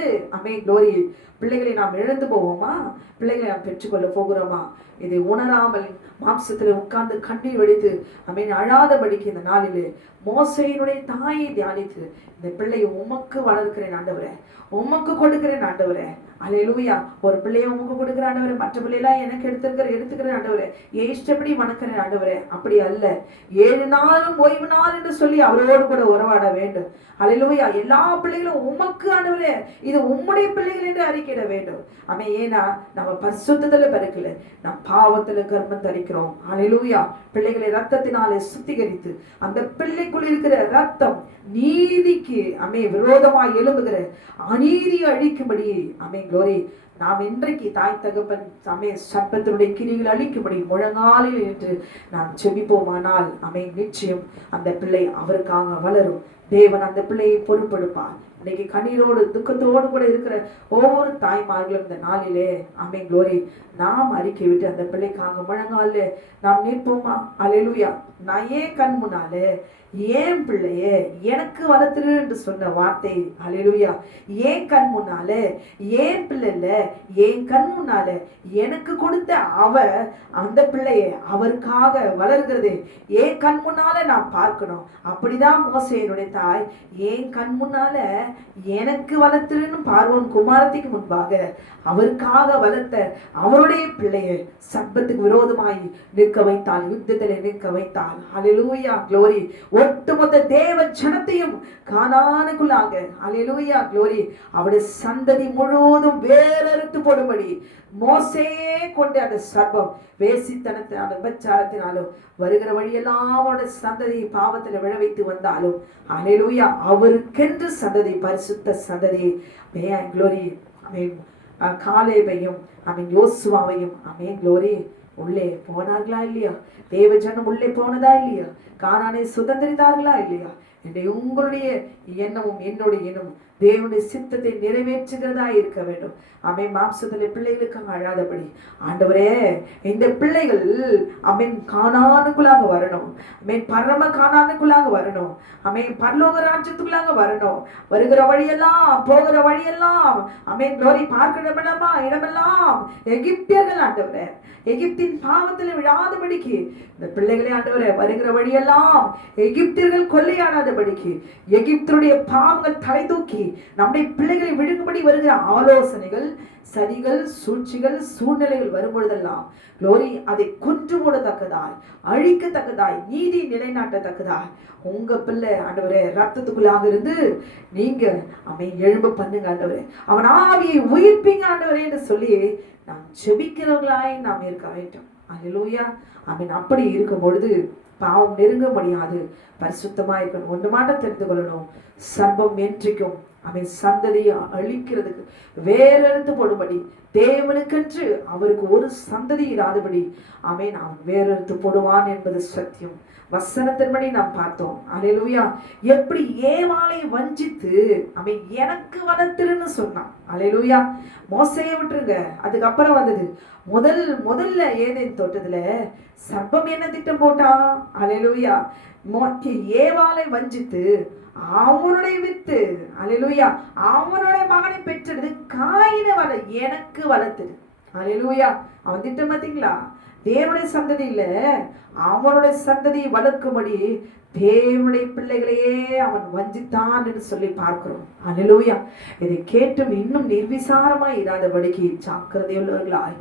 க்ளோரி பிள்ளைகளை நாம் இழந்து போவோமா? பிள்ளைகளை நாம் பெற்றுக்கொள்ள போகிறோமா? இதை உணராமல் மாம்சத்துல உட்கார்ந்து கண்ணீர் வெடித்து அழாதபடிக்கு இந்த நாளிலே மோசேயினுடைய தாயை தியானித்து இந்த பிள்ளையை உமக்கு வளர்க்கிறேன் ஆண்டவரே, உமக்கு கொடுக்கிறேன் ஆண்டவரே. ஹல்லேலூயா. ஒரு பிள்ளைய உமக்கு கொடுக்கிற ஆண்டவரே, மற்ற பிள்ளைலாம் எனக்கு எடுத்துக்கிறேன் ஆண்டவரே, இஷ்டப்படி வணக்கிறேன் ஆண்டவரே. அப்படி அல்ல, 7 நாளும் ஓய்வு நாள் என்று சொல்லி அவரோடு கூட உறவாட வேண்டும். ஹல்லேலூயா. எல்லா பிள்ளைகளும் உமக்கு ஆண்டவரே, இது உம்முடைய பிள்ளைகள் என்று அறிக்கையிட வேண்டும். ஏன்னா நம்ம பரிசுத்தத்துல பிறக்கல, நம் பாவத்துல கர்ப்பம் தரிக்கிறோம். ஹல்லேலூயா. பிள்ளைகளை ரத்தத்தினாலே சுத்திகரித்து அந்த பிள்ளைக்குள் இருக்கிற ரத்தம் நீதிக்கு விரோதமாய் எழும்புகிற அநீதி அழிக்கும்படி க்ளோரி நாம் இன்றைக்கு தாய் தகப்பன் சர்ப்பத்தினுடைய கிரிகள் அழிக்கும்படி முழங்காலில் என்று நாம் செபிப்போமானால் நிச்சயம் அந்த பிள்ளை அவருக்காக வளரும். தேவன் அந்த பிள்ளையை பொறுப்பெடுப்பார். இன்னைக்கு கண்ணீரோடு துக்கத்தோடு கூட இருக்கிற ஒவ்வொரு தாய்மார்களும் இந்த நாளிலே க்ளோரி நாம் அறிக்கை விட்டு அந்த பிள்ளைக்காக முழங்கால நாம் நிற்போமா? ஹல்லேலூயா. நான் ஏன் கண் முன்னாலே ஏன் பிள்ளைய எனக்கு வளர்த்துரு என்று சொன்ன வார்த்தை ஹல்லேலூயா. ஏன் கண் முன்னால ஏன் பிள்ளை இல்ல, ஏன் கண் முன்னால எனக்கு கொடுத்த அந்த பிள்ளைய அவருக்காக வளர்கிறது ஏன் கண் முன்னால நான் பார்க்கணும். அப்படிதான் மோசேயினுடைய தாய் ஏன் கண் முன்னால எனக்கு வளர்த்துருன்னு பார்வோன் குமாரத்திக்கு முன்பாக அவருக்காக வளர்த்த அவருடைய பிள்ளைய சர்ப்பத்துக்கு விரோதமாய் நிற்க வைத்தாள், யுத்தத்தில் நிற்க வைத்தாள். ஹல்லேலூயா க்ளோரி. ஒட்டுமொத்த தேவ ஜனத்தையும் கானானுக்குள்ளாக ஹல்லேலூயா க்ளோரி அவருடைய சந்ததி முழுவதும் வேறறுத்து போடும்படி மோசேயே கொண்டு அந்த சர்ப்பம் வேசித்தனத்தினாலும் விபச்சாரத்தினாலும் வருகிற வழியெல்லாம் அவருடைய சந்ததி பாவத்தில் விழ வைத்து வந்தாலும் ஹல்லேலூயா அவருக்கென்று சந்ததி பரிசுத்த சந்ததி க்ளோரி காலேபையும் யோசுவாவையும் க்ளோரி உள்ளே போனார்களா இல்லையா? தேவ ஜனம் உள்ளே போனதா இல்லையா? கானானை சுதந்திரித்தார்களா இல்லையா? உங்களுடைய எண்ணமும் என்னுடைய எண்ணமும் தேவனுடைய சித்தத்தை நிறைவேற்றுகிறதா இருக்க வேண்டும். மாம்சத்துல பிள்ளைகளுக்காக அழாதபடி ஆண்டவரே இந்த பிள்ளைகள் கானானுக்குள்ளாக வரணும், பரம கானானுக்குள்ளாக வரணும், பரலோக ராஜ்யத்துக்குள்ளாக வரணும். வருகிற வழியெல்லாம் போகிற வழியெல்லாம் க்ளோரி பார்க்கிற இடமெல்லாம் எகிப்தியர்கள் ஆண்டவரே, எகிப்தின் பாவத்துல விழாதபடிக்கு இந்த பிள்ளைகளே ஆண்டவரே வருகிற வழியெல்லாம் பொழுதெல்லாம் எகிப்தியர்கள் கொள்ளையாடாதபடிக்கு, எகிப்தருடைய பாவங்கள் தலை தூக்கி நம்முடைய பிள்ளைகளை விழுங்கும்படி வருகிற ஆலோசனைகள், சதிகள், சூழ்ச்சிகள், சூழ்நிலைகள் வரும் பொழுதெல்லாம் லோரி அதை கொன்று போடத்தக்கதாய், அழிக்கத்தக்கதாய், நீதி நிலைநாட்டத்தக்கதாய் உங்க பிள்ளை ஆண்டவரே ரத்தத்துக்குள்ளாக இருந்து நீங்க அவன் எழும்ப பண்ணுங்க ஆண்டவரே, அவன் ஆவியை உயிர்ப்பீங்க ஆண்டவரே என்று சொல்லி நாம் ஜெபிக்கிறவர்களாய் நாம் இருக்க வேண்டும். அல்லேலூயா. அவன் அப்படி இருக்கும் பொழுது பாவம் நெருங்க முடியாது. பரிசுத்தமா இருக்கணும். ஒன்று மாட்ட தெரிந்து கொள்ளணும். சர்ப்பம் என்றைக்கும் அவன் சந்ததியை அழிக்கிறதுக்கு வேறெடுத்து போடும்படி, தேவனுக்கென்று அவருக்கு ஒரு சந்ததி இராதபடி அவன் வேறெடுத்து போடுவான் என்பது சத்தியம். வசனத்தின்படி நாம் பார்த்தோம். அல்லேலூயா. எப்படி ஏவாளை வஞ்சித்து அவன் எனக்கு வளர்த்துருன்னு சொன்னான். அல்லேலூயா. மோசையை விட்டுருங்க, அதுக்கப்புறம் வந்தது முதல்ல ஏதேன் தோட்டத்துல சர்ப்பம் என்ன திட்டம் போட்டான்? அல்லேலூயா. ஏவாளை வஞ்சித்து அவனுடைய வித்து, அல்லேலூயா, அவனுடைய மகனை பெற்றது காயினை எனக்கு வளர்த்துரு. அல்லேலூயா. அவன் திட்டம் பார்த்தீங்களா? தேவனுடைய சந்ததி இல்ல, அவனுடைய சந்ததியை வளர்க்கும்படி தேவனுடைய பிள்ளைகளையே அவன் வஞ்சித்தான் என்று சொல்லி பார்க்கிறோம். அல்லேலூயா. இதை கேட்டும் இன்னும் நிர்விசாரமாய் இராதபடிக்கு ஜாக்கிரதையுள்ளவர்களாய்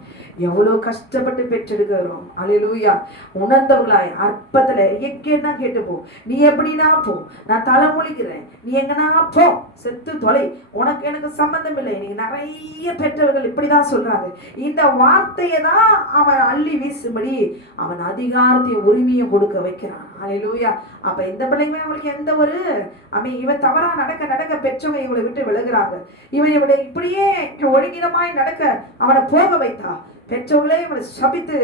எவ்வளவு கஷ்டப்பட்டு பெற்றெடுக்கிறோம். அல்லேலூயா. உணர்ந்தவர்களாய் அற்பத்துல எங்கன்னா கேட்டு போ, நீ எப்படின்னா போ, நான் தலை முழிக்கிறேன், நீ எங்கன்னா போ, செத்து தொலை, உனக்கு எனக்கு சம்பந்தம் இல்லை. நீங்க நிறைய பெற்றவர்கள் இப்படிதான் சொல்றாங்க. இந்த வார்த்தையை தான் அவன் அள்ளி வீசும்படி அவன் அதிகாரத்தையும் உரிமையும் கொடுக்க வைக்கிறான். அல்லேலூயா. அப்ப இந்த பிள்ளைங்க அவங்களுக்கு எந்த ஒரு இவன் தவறா நடக்க பெற்றவங்க இவங்களை விட்டு விலகுறாங்க. இவன் இவனை இப்படியே ஒழுங்கினமாய் நடக்க அவனை போக வைத்தா பெற்றவர்களே இவனை சபித்து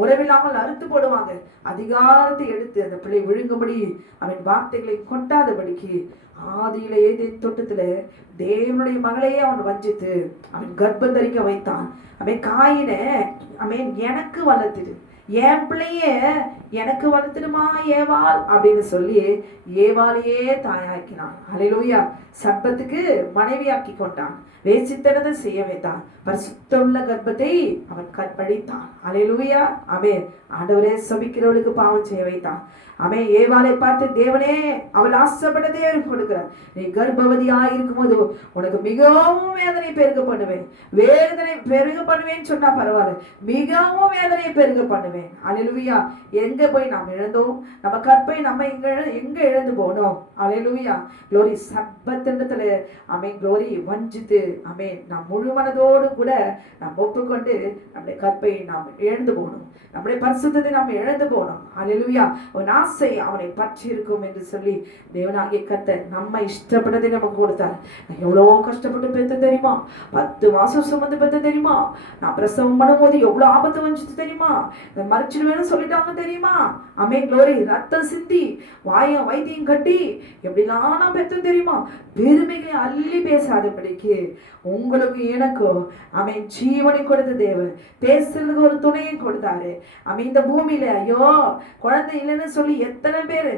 உறவில்லாமல் அறுத்து போடுவாங்க. அதிகாரத்தை எடுத்து அந்த பிள்ளை விழுங்கும்படி அவன் வார்த்தைகளை கொண்டாதபடிக்கு ஆதியில ஏதேன் தோட்டத்துல தேவனுடைய மகளையே அவன் வஞ்சித்து அவன் கர்ப்பம் தரிக்க வைத்தான். காயினை எனக்கு வளர்த்துடு, என் பிள்ளைய எனக்கு வளர்த்துடுமா ஏவாள் அப்படின்னு சொல்லி ஏவாளையே தாயாக்கினான். அல்லேலூயா. சர்ப்பத்துக்கு மனைவியாக்கி கொண்டான். வேசித்தனதை செய்ய வைத்தான். பரிசுத்தமுள்ள கர்ப்பத்தை அவன் கற்பழித்தான். அல்லேலூயா. ஆண்டவரே சபிக்கிறவளுக்கு பாவம் செய்ய வைத்தான். ஏவாளை பார்த்து தேவனே அவள் ஆசைப்பட்டதே கொடுக்கிறார். நீ கர்ப்பவதியா இருக்கும் போது உனக்கு மிகவும் வேதனை பெருக பண்ணுவேன், வேதனை பெருக பண்ணுவேன்னு சொன்னா பரவாயில்ல, மிகவும் வேதனை பெருக பண்ணுவேன். அல்லேலூயா. எங்க போய் நாம் இழந்தோம்? நம்ம கற்பை நம்ம எங்க இழந்து போனோம்? அல்லேலூயா. க்ளோரி. சர்ப்பத்திடத்துல க்ளோரி வஞ்சித்து நாம் முழு மனதோடு கூட நாம் ஒப்புக்கொண்டு நம்முடைய கற்பை நாம் இழந்து போனோம், நம்முடைய பரிசுத்தத்தை நாம் இழந்து போனோம். அல்லேலூயா. ஒரு ஆசை அவனை பற்றி இருக்கும் என்று சொல்லி தேவனாகிய கர்த்தர் நம்ம இஷ்டப்பட்டதை நமக்கு கொடுத்தார். நான் எவ்வளோ கஷ்டப்பட்டு பெற்ற தெரியுமா? 10 மாசம் சுமந்து பெற்ற தெரியுமா? நான் பிரசவம் பண்ணும்போது எவ்வளவு ஆபத்து வந்துச்சு தெரியுமா? மறைச்சிடுவேன்னு சொல்லிட்டாங்க தெரியுமா? க்ளோரி. ரத்தம் சிந்தி வைத்தியம் கட்டி எப்படிலாம் நான் பெற்றோம் தெரியுமா? பெருமைகளை அள்ளி பேசாதபடிக்கு உங்களுக்கு எனக்கும் ஜீவனை கொடுத்த தேவன் பேசுறதுக்கு ஒரு துணையை கொடுத்தாரு. இந்த பூமியில ஐயோ குழந்தை இல்லைன்னு சொல்லி எத்தனை பேரு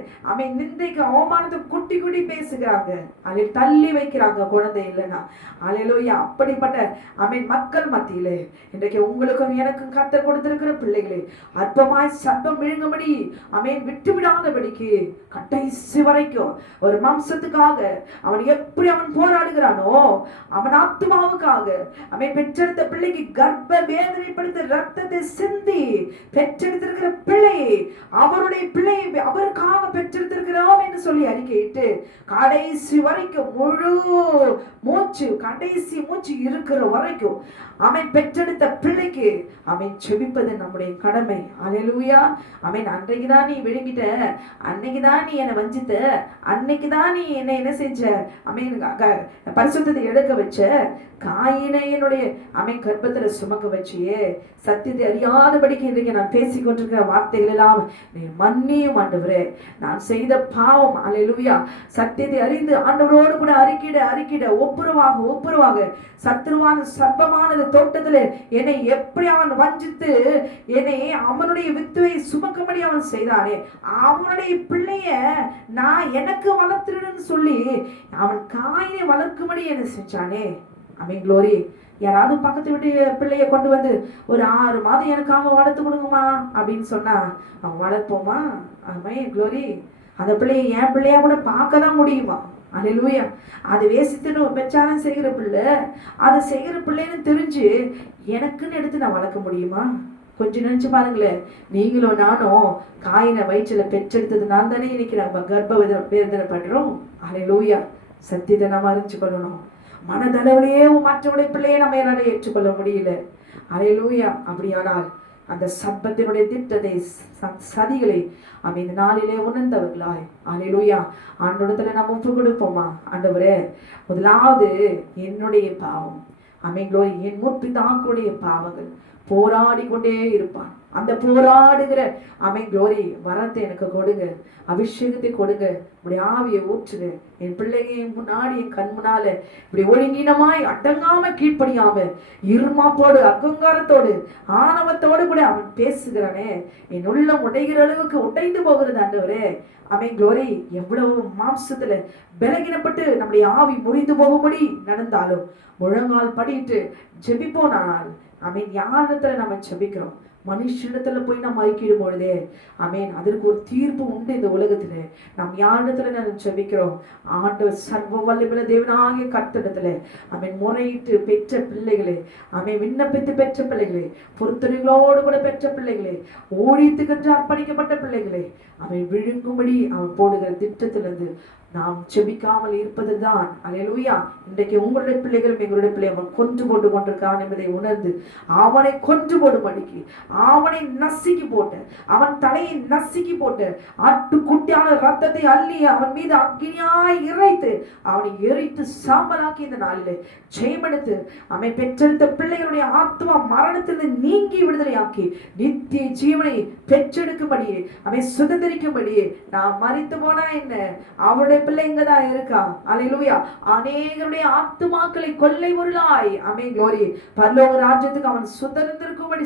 நிந்தைக்கு அவமானத்தை குட்டி குட்டி பேசுகிறாங்க, அதில் தள்ளி வைக்கிறாங்க குழந்தை இல்லைன்னா. அல்லேலூயா. அப்படிப்பட்ட மக்கள் மத்தியில இன்றைக்கு உங்களுக்கும் எனக்கும் கர்த்தர் கொடுத்திருக்கிற பிள்ளைகளே அற்பமாய் சத்தம் விழுங்கும்படி விட்டு விடாதபடிக்கு கடைசி வரைக்கும் ஒரு மாம்சத்துக்காக அவன் எப்படி அவன் போராடுகிறானோ, அவன் ஆத்மாவுக்காக பெற்றெடுத்த பிள்ளைக்கு கர்ப்ப வேதனைப்படுத்த ரத்தத்தை சிந்தி பெற்றெடுத்திருக்கிற பிள்ளை அவருடைய பிள்ளை அவருக்காக பெற்றெடுத்திருக்கிறோம் என்று சொல்லி அறிக்கையிட்டு கடைசி வரைக்கும் முழு மூச்சு கடைசி மூச்சு இருக்கிற வரைக்கும் பெற்றெடுத்த பிள்ளைக்கு செபிப்பது நம்முடைய கடமை. அல்லேலூயா. அன்றைக்குதான் நீ விழுங்கிட்ட, அன்னைக்குதான் நீ என்னை வஞ்சித்த, அன்னைக்குதான் நீ என்ன செஞ்ச பரிசுத்தத்தை எடுக்க வச்ச, காயினையினுடைய கர்ப்பத்துல சுமக்க வச்சியே, சத்தியத்தை அறியாதபடிக்கு இன்றைக்கு நான் பேசிக்கொண்டிருக்கிற வார்த்தைகள் எல்லாம் நீ மன்னியும் ஆண்டவரே. நான் செய்த பாவம். அல்லேலூயா. சத்தியத்தை அறிந்து ஆண்டவரோடு கூட அறிக்கிட ஒப்புரவாக சத்துருவான சர்ப்பமானது தோட்டத்துல என்னை எப்படி அவன் வஞ்சித்து என்னை அவனுடைய வித்துவை சுமக்கும்படி அவன் செய்தானே, அவனுடைய பிள்ளைய நான் எனக்கு வளர்த்துடுன்னு சொல்லி அவன் காயினை வளர்க்கும்படி என்ன செஞ்சானே. க்ளோரி. யாராவது பக்கத்து வீட்டு பிள்ளைய கொண்டு வந்து ஒரு 6 மாதம் எனக்காக வளர்த்து கொடுங்கம்மா அப்படின்னு சொன்னா அவன் வளர்ப்போமா? ஆமென், க்ளோரி. அந்த பிள்ளைய என் பிள்ளையா கூட பார்க்க தான் முடியுமா? அல்லேலூயா. அது வேசித்துட்டு பிரச்சாரம் செய்கிற பிள்ளை, அதை செய்கிற பிள்ளைன்னு தெரிஞ்சு எனக்குன்னு எடுத்து நான் வளர்க்க முடியுமா? கொஞ்சம் நினைச்சு பாருங்களேன். நீங்களும் நானும் காயினை வயிற்றுல பெற்றெடுத்ததுனால தானே இன்னைக்கு நம்ம கர்ப்ப வேதனை பண்றோம். அல்லேலூயா. சத்தியத்தை நம்ம அறிஞ்சு கொள்ளணும். மனதளவிலேயே மற்றவருடைய பிள்ளையை நம்ம என்னால ஏற்றுக்கொள்ள முடியல. அல்லேலூயா. அப்படியானால் அந்த சர்ப்பத்தினுடைய திட்டத்தை சதிகளை நம்ம இந்த நாளிலே உணர்ந்தவர்களாய், அல்லேலூயா, ஆண்டவரிடத்துல நம்ம ஒப்பு கொடுப்போமா? ஆண்டவரே, முதலாவது என்னுடைய பாவம், ஆமென் க்ளோரி, என் முற்பிதாக்களுடைய பாவங்கள் போராடி கொண்டே இருப்பான். அந்த போராடுகிற ஆமென் க்ளோரி வரத்தை எனக்கு கொடுங்க, அபிஷேகத்தை கொடுங்க, இப்படி ஆவியை ஊற்றுங்க. என் பிள்ளைங்க முன்னாடி என் கண் முன்னால இப்படி ஒழுங்கினமாய் அடங்காம கீழ்ப்படியாம இருமாப்போடு அகங்காரத்தோடு ஆணவத்தோடு கூட அவன் பேசுகிறானே, என் உள்ளம் உடைகிற அளவுக்கு உடைந்து போகிறது ஆண்டவரே. ஆமென் க்ளோரி. எவ்வளவு மாம்சத்துல பலகீனப்பட்டு நம்முடைய ஆவி முறிந்து போகும்படி நடந்தாலும் முழங்கால் படிட்டு ஜெபிப்போனால், ஆமென், யாரிடத்துல நம்ம ஜெபிக்கிறோம்? மனுஷனிடத்துல போய் நம்ம அறிக்கையிடும் பொழுதே, ஆமென், அதற்கு ஒரு தீர்ப்பு உண்டு இந்த உலகத்துல. நாம் யாரிடத்துல நம்ம ஜெபிக்கிறோம்? ஆண்டவர் சர்வ வல்லமையுள்ள தேவனாகிய கர்த்தரிடத்துல, ஆமென், முறையிட்டு பெற்ற பிள்ளைகளே, ஆமென், விண்ணப்பித்து பெற்ற பிள்ளைகளே, பொறுத்தனைகளோடு கூட பெற்ற பிள்ளைகளே, ஊழியத்துக்கென்று அர்ப்பணிக்கப்பட்ட பிள்ளைகளே, அவன் விழுங்கும்படி அவன் போடுகிற திட்டத்திலிருந்து நாம் ஜெபிக்காமல் இருப்பதுதான், அல்லேலூயா, இன்றைக்கு உங்களுடைய பிள்ளைகளும் எங்களுடைய பிள்ளை அவன் கொன்று போட்டு கொண்டிருக்கான் என்பதை உணர்ந்து அவனை கொன்று போடும்படிக்கு, அவனை நசுக்கி போட்டு, அவன் தலையை நசுக்கி போட்டு, ஆட்டுக்குட்டியான ரத்தத்தை அள்ளி அவன் மீது அக்கினியாய் இறைத்து அவனை எரித்து சாம்பலாக்கி இந்த நாளிலே ஜெயமெடுத்து அவன் பெற்றெடுத்த பிள்ளைகளுடைய ஆத்மா மரணத்திலிருந்து நீங்கி விடுதலையாக்கி நித்திய ஜீவனை பெற்றெடுக்கும்படி அவன் சுதந்திரிக்கும்படி நான் மரித்து போனா என்ன, அவருடைய பிள்ளைங்க தான் இருக்கா. அல்லேலூயா. அநேகருடைய ஆத்துமாக்களை கொள்ளை பொருளாய், ஆமென் க்ளோரி, பரலோக ராஜ்யத்துக்கு அவன்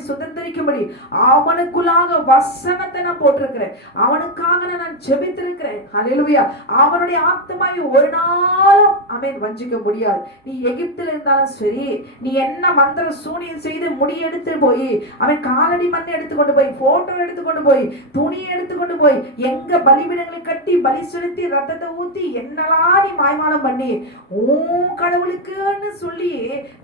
சுதந்திரிக்கும்படி அவனுக்குள்ளாக வசனத்தை நான் போட்டிருக்கிறேன். அவனுக்காக நான் ஜெபித்திருக்கிறேன். அல்லேலூயா. அவனுடைய ஆத்துமாவை ஒரு நாளும் ஆமென் வஞ்சிக்க முடியாது. நீ எகிப்தில் இருந்தாலும் சரி, நீ என்ன மந்திர சூனியம் செய்து முடி எடுத்து போய் அவன் காலடி மண்ணை எடுத்துக்கொண்டு போய் போட்டோ எடுத்துக்கொண்டு போய் துணியை எடுத்துக்கொண்டு போய் எங்க பலிபீடங்களை கட்டி பலி செலுத்தி ரத்தத்தை ஊத்தி என்னெல்லாம் நீ மாய்மானம் பண்ணி உன் கடவுளுக்குன்னு சொல்லி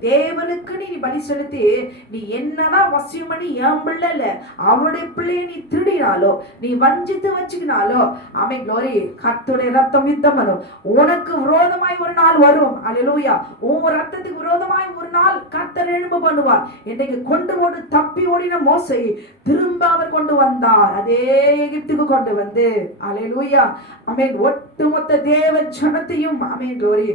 தேவனுக்கு நீ பலி செலுத்தி நீ என்னதான் வசியம் பண்ணி என் பிள்ளை இல்ல அவருடைய பிள்ளைய நீ திருடினாலோ நீ வஞ்சித்து வச்சுக்கினாலோ, ஆமென் க்ளோரி, கர்த்தருடைய ரத்தம் யுத்தம் வரும். உனக்கு விரோதமாய் ஒரு நாள் வரும். அல்லேலூயா. உன் ரத்தத்துக்கு விரோதமாய் ஒரு நாள் கர்த்தர் எழும்ப பண்ணுவார். இன்றைக்கு கொண்டு போட்டு தப்பி ஓடின மோசை திரும்ப அவர் கொண்டு வந்தார். அதே எகிப்துக்கு கொண்டு வந்து, அல்லேலூயா, ஆமென், ஒட்டுமொத்த தேவ ஜனத்தையும் ஆமென் க்ளோரி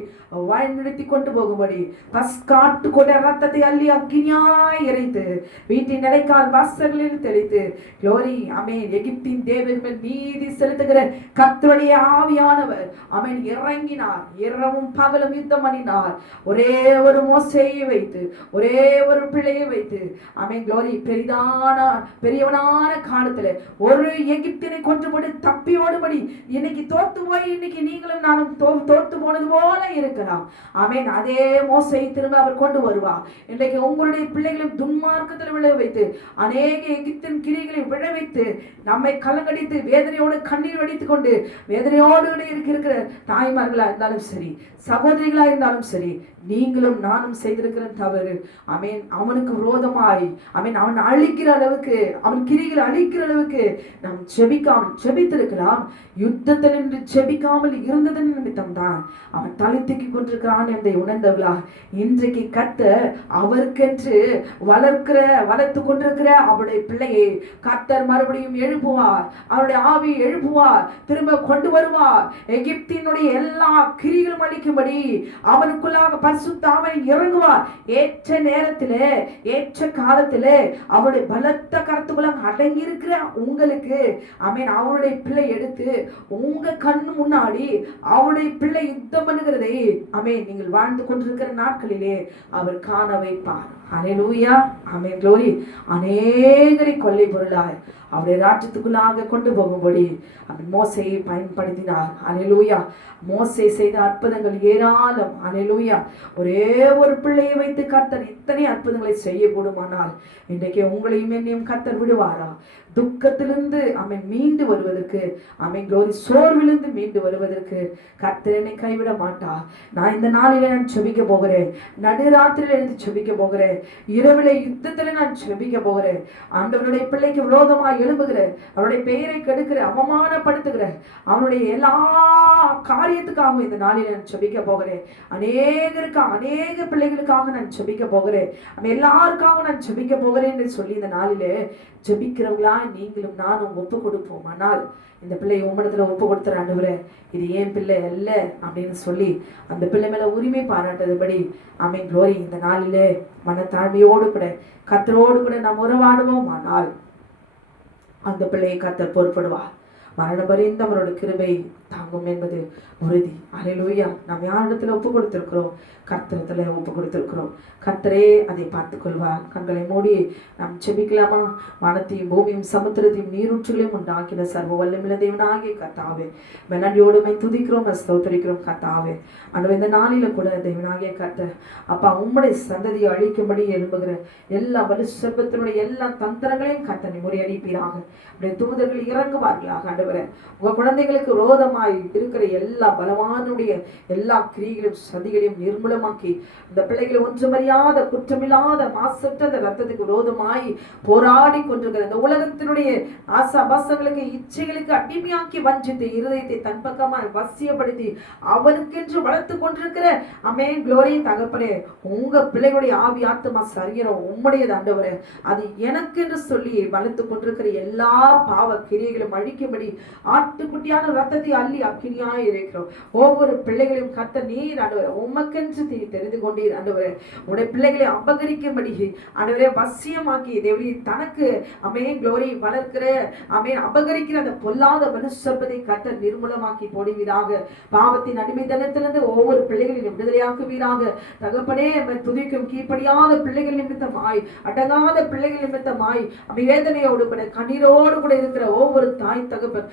வழிநடத்தி கொண்டு போகும்படி பஸ்காட்டு கொண்ட ரத்தத்தை அள்ளி அக்கினியாய் இறைத்து வீட்டின் நிலைக்கால் வாசல்களில் தெளித்து க்ளோரி, ஆமென், எகிப்தின் தேவர்கள் நீதி செலுத்துகிற கர்த்தருடைய ஆவியானவர் ஆமென் இறங்கினார். இரவும் பகலும் யுத்தம் பண்ணினார். ஒரே ஒரு மோசேயை வைத்து, ஒரே ஒரு பிள்ளையை வைத்து, ஆமென் க்ளோரி, பெரியவனான காலத்துல ஒரு எகிப்தினை கொன்று போட்டு தப்பி ஓடும்படி இன்னைக்கு தோத்து போய் இன்னைக்கு நீங்களும் நானும் தோத்து போனது போல இருக்கலாம். ஆமென். அதே மோசேயை திரும்ப அவர் கொண்டு வருவார். இன்றைக்கு உங்களுடைய பிள்ளைகளும் துன்மார்க்கத்தில் விழ வைத்து அநேக எகிப்தின் கிரிகளை விழ வைத்து நம்மை கலங்கடித்து வேதனையோடு கண்ணீர் வடித்துக் கொண்டு வேதனையோடு இருக்கிற தாய்மார்களா இருந்தாலும் சரி, சகோதரிகளா இருந்தாலும் சரி, நீங்களும் நானும் செய்திருக்கிற தவறு, ஆமென், அவனுக்கு விரோதமாய் ஆமென் அவன் அழிக்கிற அளவுக்கு, அவன் கிரிகளை அழிக்கிற அளவுக்கு நாம் ஜெபித்திருக்கலாம். யுத்தத்தில் நின்று ஜெபிக்காமல் இருந்ததன் நிமித்தம் தான் அவன் தலை தூக்கி கொண்டிருக்கிறான் என்பதை உணர்ந்தவளா இன்றைக்கு கர்த்தர் அவருக்கென்று வளர்த்து கொண்டிருக்கிற அவருடைய பிள்ளையை கர்த்தர் மறுபடியும் எழுப்புவார். அவருடைய ஆவி எழுப்புவார், திரும்ப கொண்டு வருவார். எகிப்தினுடைய எல்லா கிரிகளும் அழிக்கும்படி அவனுக்குள்ளாக பரிசுத்த ஆவி இறங்குவார். ஏற்ற நேரத்திலே ஏற்ற காலத்திலே அவருடைய பலத்த கரத்துக்குள்ளாக அடங்கி இருக்கிற உங்களுக்கு ஆமென் அவருடைய பிள்ளை எடுத்து உங்க கண்ணு முன்னாடி க்ளோரி, அவருடைய பிள்ளை யுத்தம் பண்ணுகிறதை ஆமென் நீங்கள் வாழ்ந்து கொண்டிருக்கிற நாட்களிலே அவர் காண வைப்பார். ஹல்லேலூயா, ஆமென் க்ளோரி. அநேகரை கொள்ளை பொருளாய் அவருடைய ராஜ்யத்துக்குள்ளாக கொண்டு போகும்படி அவன் மோசையை பயன்படுத்தினார். ஹல்லேலூயா. மோசே செய்த அற்புதங்கள் ஏராளம். ஹல்லேலூயா. ஒரே ஒரு பிள்ளையை வைத்து கர்த்தர் இத்தனை அற்புதங்களை செய்யக்கூடுமானால் இன்றைக்கு உங்களையும் என்னையும் கர்த்தர் விடுவாரா? துக்கத்திலிருந்து அவன் மீண்டு வருவதற்கு, அவன் க்ளோரி சோர்விலிருந்து மீண்டு வருவதற்கு கர்த்தர் என்னை கைவிட மாட்டார். நான் இந்த நாளில நான் செபிக்க போகிறேன். நடுராத்திரியில எழுந்து செபிக்க போகிறேன். இரவில யுத்தத்துல நான் செபிக்க போகிறேன். ஆண்டவருடைய பிள்ளைக்கு விரோதமாக எழும்புகிற, அவருடைய பெயரை கெடுக்கிற, அவமானப்படுத்துகிற அவனுடைய எல்லா காரியத்துக்காகவும் இந்த நாளில நான் செபிக்க போகிறேன். அநேக பிள்ளைகளுக்காக நான் செபிக்க போகிறேன். எல்லாருக்காகவும் நான் செபிக்க போகிறேன் என்று சொல்லி இந்த நாளிலே ஜெபிக்கிறவங்களா நீங்களும் நானும் ஒப்பு கொடுப்போம். ஆனால் இந்த பிள்ளையை உம்மிடத்துல ஒப்பு கொடுத்துற ஆண்டவரே, இது ஏன் பிள்ளை அல்ல அப்படின்னு சொல்லி அந்த பிள்ளை மேல உரிமை பாராட்டதுபடி ஆமென் க்ளோரி இந்த நாளிலே மனத்தாழ்மையோடு கூட கர்த்தரோடு கூட நாம் உறவாடுவோம். ஆனால் அந்த பிள்ளையை கர்த்தர் பொறுப்படுவார். மரண பரியந்தம் அவரோட கிருபை தாங்கும் என்பது உறுதி. ஹல்லேலூயா. நாம் யாரிடத்துல ஒப்பு கொடுத்திருக்கிறோம்? கர்த்தரத்துல ஒப்பு கொடுத்திருக்கிறோம். கர்த்தரே அதை பார்த்துக் கொள்வார். கண்களை மூடி நாம் செபிக்கலாமா? வானத்தையும் பூமியும் சமுத்திரத்தையும் நீரூற்றுகளையும் உண்டாக்கின சர்வ வல்லமையுள்ள தேவனாகிய கர்த்தாவே, நன்றியோடு துதிக்கிறோம், ஸ்தோத்திரிக்கிறோம் கர்த்தாவே. ஆண்டவரே, இந்த நாளில கூட தேவனாகிய கர்த்தர் அப்பா உம்முடைய சந்ததியை அழிக்கும்படி எழும்புகிற எல்லா வலுசர்ப்பத்தினுடைய எல்லா தந்திரங்களையும் கர்த்தனை முறியடிப்பீராக. உடைய தூதர்கள் இறங்குவார்களாக. ஆண்டவரே, உங்க குழந்தைகளுக்கு விரோதமாய் இருக்கிற எல்லா பலவானுடைய எல்லா கிரியைகளையும் சதிகளையும் நிர்மூலமாக்கி இந்த பிள்ளைகளை ஒன்றுமறியாத குற்றமில்லாத மாசற்ற அந்த ரத்தத்துக்கு விரோதமாய் போராடி கொண்டிருக்கிற இந்த உலகத்தினுடைய ஆசாபாசங்களுக்கு இச்சைகளுக்கு அடிமையாக்கி வஞ்சித்து இருதயத்தை தன் பக்கமாய் வசியப்படுத்தி அவனுக்கென்று வளர்த்து கொண்டிருக்கிற ஆமென் க்ளோரி தகப்பனே, உங்க பிள்ளைகளுடைய ஆவி ஆத்மா சரீரம் உம்முடையது ஆண்டவரே. அது எனக்கென்று சொல்லி வளர்த்து கொண்டிருக்கிற எல்லா பாவ கிரியைகளும் அழிக்கும்படி ஆட்டுக்குட்டியான ரத்தத்தை அள்ளி அக்கினியாய் இருக்கிறோம். ஒவ்வொரு பிள்ளைகளையும் கர்த்தர் நீர் ஆண்டவரே உமக்கென்று தெரிந்து கொண்டீர் ஆண்டவரே. உடைய பிள்ளைகளை அபகரிக்கும்படி ஆண்டவரே வசியமாக்கி தேவரே தனக்கு ஆமென் க்ளோரி வளர்க்கிற ஆமென் அபகரிக்கிற அந்த பொல்லாத மனுஷப்பதை கர்த்தர் நிர்மூலமாக்கி போடுவீராக. பாவத்தின் அடிமைத்தனத்திலிருந்து ஒவ்வொரு பிள்ளைகளையும் விடுதலையாக்குவீராக. தகப்பனே, துதிக்கும் கீழ்ப்படியாத பிள்ளைகள் நிமித்தமாய், அடங்காத பிள்ளைகள் நிமித்தமாய் வேதனையோடு கூட கண்ணீரோடு கூட இருக்கிற ஒவ்வொரு தாய் தகப்பன்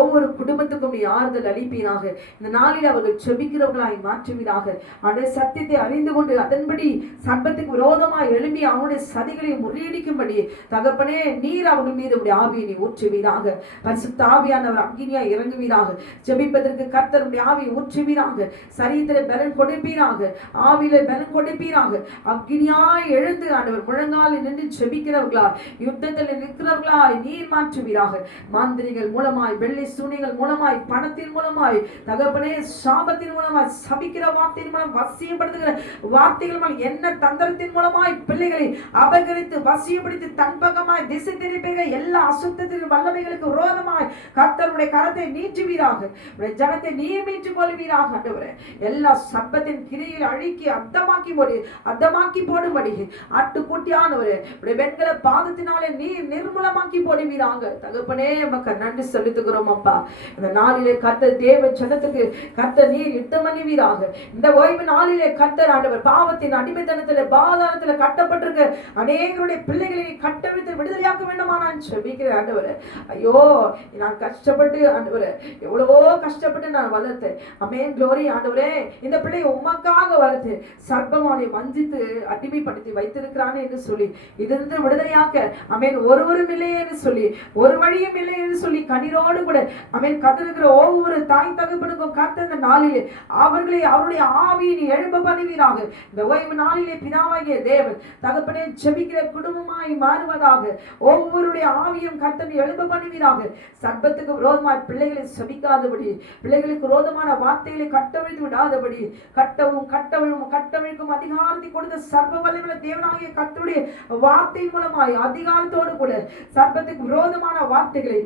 ஒவ்வொரு குடும்பத்துக்கும் ஆறுதல் அளிப்பீராக. இந்த நாளில் அவர்கள் செபிக்கிறவர்களாய் மாற்றுவீராக. அவருடைய சத்தியத்தை அறிந்து கொண்டு அதன்படி சர்ப்பத்துக்கு விரோதமாய் எழும்பி அவனுடைய சதிகளை முறியடிக்கும்படி தகப்பனே நீர் அவர்கள் மீது உடைய ஆவியை ஊற்றுவீராக. பரிசுத்த ஆவியானவர் அக்கினியாய் இறங்குவீராக. ஜெபிப்பதற்கு கர்த்தர் உடைய ஆவியை ஊற்றுவீராக. சரீரத்திலே பலன் கொடுப்பீராக. ஆவியிலே பலன் கொடுப்பீராக. அக்கினியாய் எழுந்து ஆண்டவர் முழங்காலில் நின்று ஜெபிக்கிறவர்களாய் யுத்தத்தில் நிற்கிறவர்களாய் நீர் மாற்றுவீராக. மாந்திரிகள் மூலமாய், வெள்ளி சூனியங்கள் மூலமாய், பணத்தின் மூலமாய் தகப்பனே, சாபத்தின் மூலமாய், சபிக்கிற வார்த்தையின் மூலம் வசியப்படுத்துகிற வார்த்தைகள் மூலம் என்ன தந்திரத்தின் மூலமாய் பிள்ளைகளை அபகரித்து வசியப்படுத்தி தன் பக்கமாய் திசை திருப்பிய எல்லா அசுத்தத்தின் வல்லமைகளுக்கு விரோதமாய் கர்த்தருடைய கரத்தை நீட்டுவீராக. ஜனத்தை நீர் மீட்டுக் கொள்வீராக. எல்லா சர்ப்பத்தின் கிரியில் அழுக்கி அர்த்தமாக்கி போடும்படி ஆட்டுக்குட்டியானவரே வெண்கல பாதத்தினாலே நீர் நிர்மூலமாக்கி போடுவீராக. தகப்பனே, மக்கள் நன்றி செலுத்துகிறோம் அப்பா. இந்த நாளிலே கர்த்தர் தேவ ஜனத்துக்கு கர்த்தர் நீர் யுத்தம் பண்ணுவீராக. இந்த ஓய்வு நாளிலே கர்த்தர் ஆண்டவர் பாவத்தின் அடிமைத்தனத்திலே பாதாளத்திலே கட்டப்பட்டிருக்க அநேகருடைய பிள்ளைகளை கட்டவிழ்த்து விடுதலையாக்க வேண்டுமா நான் செபிக்கிறேன் ஆண்டவரே. ஐயோ, நான் கஷ்டப்பட்டு ஆண்டவரே எவ்வளவோ கஷ்டப்பட்டு நான் வளர்த்தேன். ஆமென் க்ளோரி ஆண்டவரே, இந்த பிள்ளையை உமக்காக வளர்த்து சர்ப்பமானை வஞ்சித்து அடிமைப்படுத்தி வைத்திருக்கிறானே என்று சொல்லி இதிலிருந்து விடுதலையாக்க ஆமென் ஒருவரும் இல்லையே என்று சொல்லி, ஒரு வழியும் இல்லை என்று சொல்லி கண்ணீரோடு கூட ஆமென் கதறுகிற ஒவ்வொரு தாய் தகப்பனுக்கும் கர்த்தர் இந்த நாளிலே அவர்களை அவருடைய ஆவியை எழும்ப பண்ணுவீராக. இந்த ஓய்வு நாளிலே பிதாவாகிய தேவன் தகப்பனே ஜெபிக்கிற குடும்பமாய் மாறுவதாக. ஒவ்வொருடைய ஆவியும் கர்த்தனை எழும்ப பண்ணுவீராக. சர்ப்பத்துக்கு விரோதமாய் பிள்ளைகளை சபிக்காதபடி, பிள்ளைகளுக்கு விரோதமான வார்த்தைகளை கட்டவிழ்த்து விடாதபடி, கட்டவிழ்க்கும் அதிகாரத்தை கொடுத்த சர்வ வல்லமையுள்ள தேவனாகிய கர்த்தருடைய வார்த்தை மூலமாய் அதிகாரத்தோடு கூட சர்ப்பத்துக்கு விரோதமான வார்த்தைகளை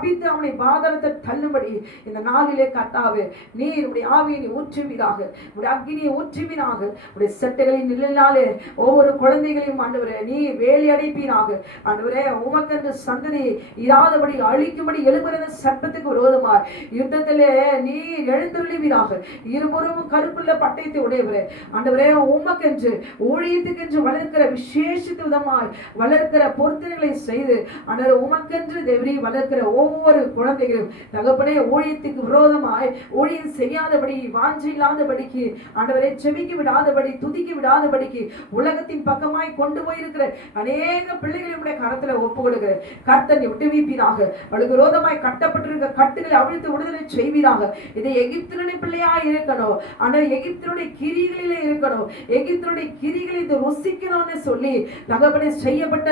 சபித்து அவனை பாதாளத்தை தள்ளும்படி இந்த நாளிலே கர்த்தாவே நீர் உடைய ஆவியை ஊற்றுவீராக, உடைய அக்கினியை ஊற்றுவீராக. உடைய சட்டைகளின் நிழலினாலே ஒவ்வொரு குழந்தைகளையும் ஆண்டவரே நீ வேலி அடைப்பீராக. ஆண்டவரே உமக்கென்று சந்ததி இராதபடி அழிக்கும்படி எழும்புகிற சர்ப்பத்துக்கு விரோதமாய் யுத்தத்திலே நீ எழுந்தருளுவீராக. இருபுறமும் கருப்புள்ள பட்டயத்தை உடையவரே ஆண்டவரே உமக்கென்று ஊழியத்துக்கென்று வளர்க்கிற விசேஷித்த விதமாய் வளர்க்கிற பொருத்தனைகளை செய்து ஆண்டவரே உமக்கென்று தேவரீ வளர்க்கிற ஒவ்வொரு குழந்தைகளும் தகப்பனே ஊழியத்துக்கு விரோதமாய் ஊழியம் செய்யாதபடி வாஞ்சி இல்லாதபடிக்கு ஆண்டவரே செவிக்கு விடாதபடி துதிக்கு விடாதபடிக்கு உலகத்தின் பக்கமாய் கொண்டு போயிருக்கிற அநேக பிள்ளைகளுடைய கரத்துல ஒப்பு கொடுக்கிற கர்த்தனை விட்டுவிப்பீராக. அவளுக்கு விரோதமாய் கட்டப்பட்டிருக்க கட்டுகளை அவிழ்த்து விடுதலை செய்வீராக. இதை எகிப்தினுடைய பிள்ளையாய் இருக்கணும், ஆனால் எகிப்தினுடைய கிரிகளிலே இருக்கணும், எகிப்தினுடைய கிரிகளை இது ருசிக்கணும்னு சொல்லி தகப்பனே செய்யப்பட்ட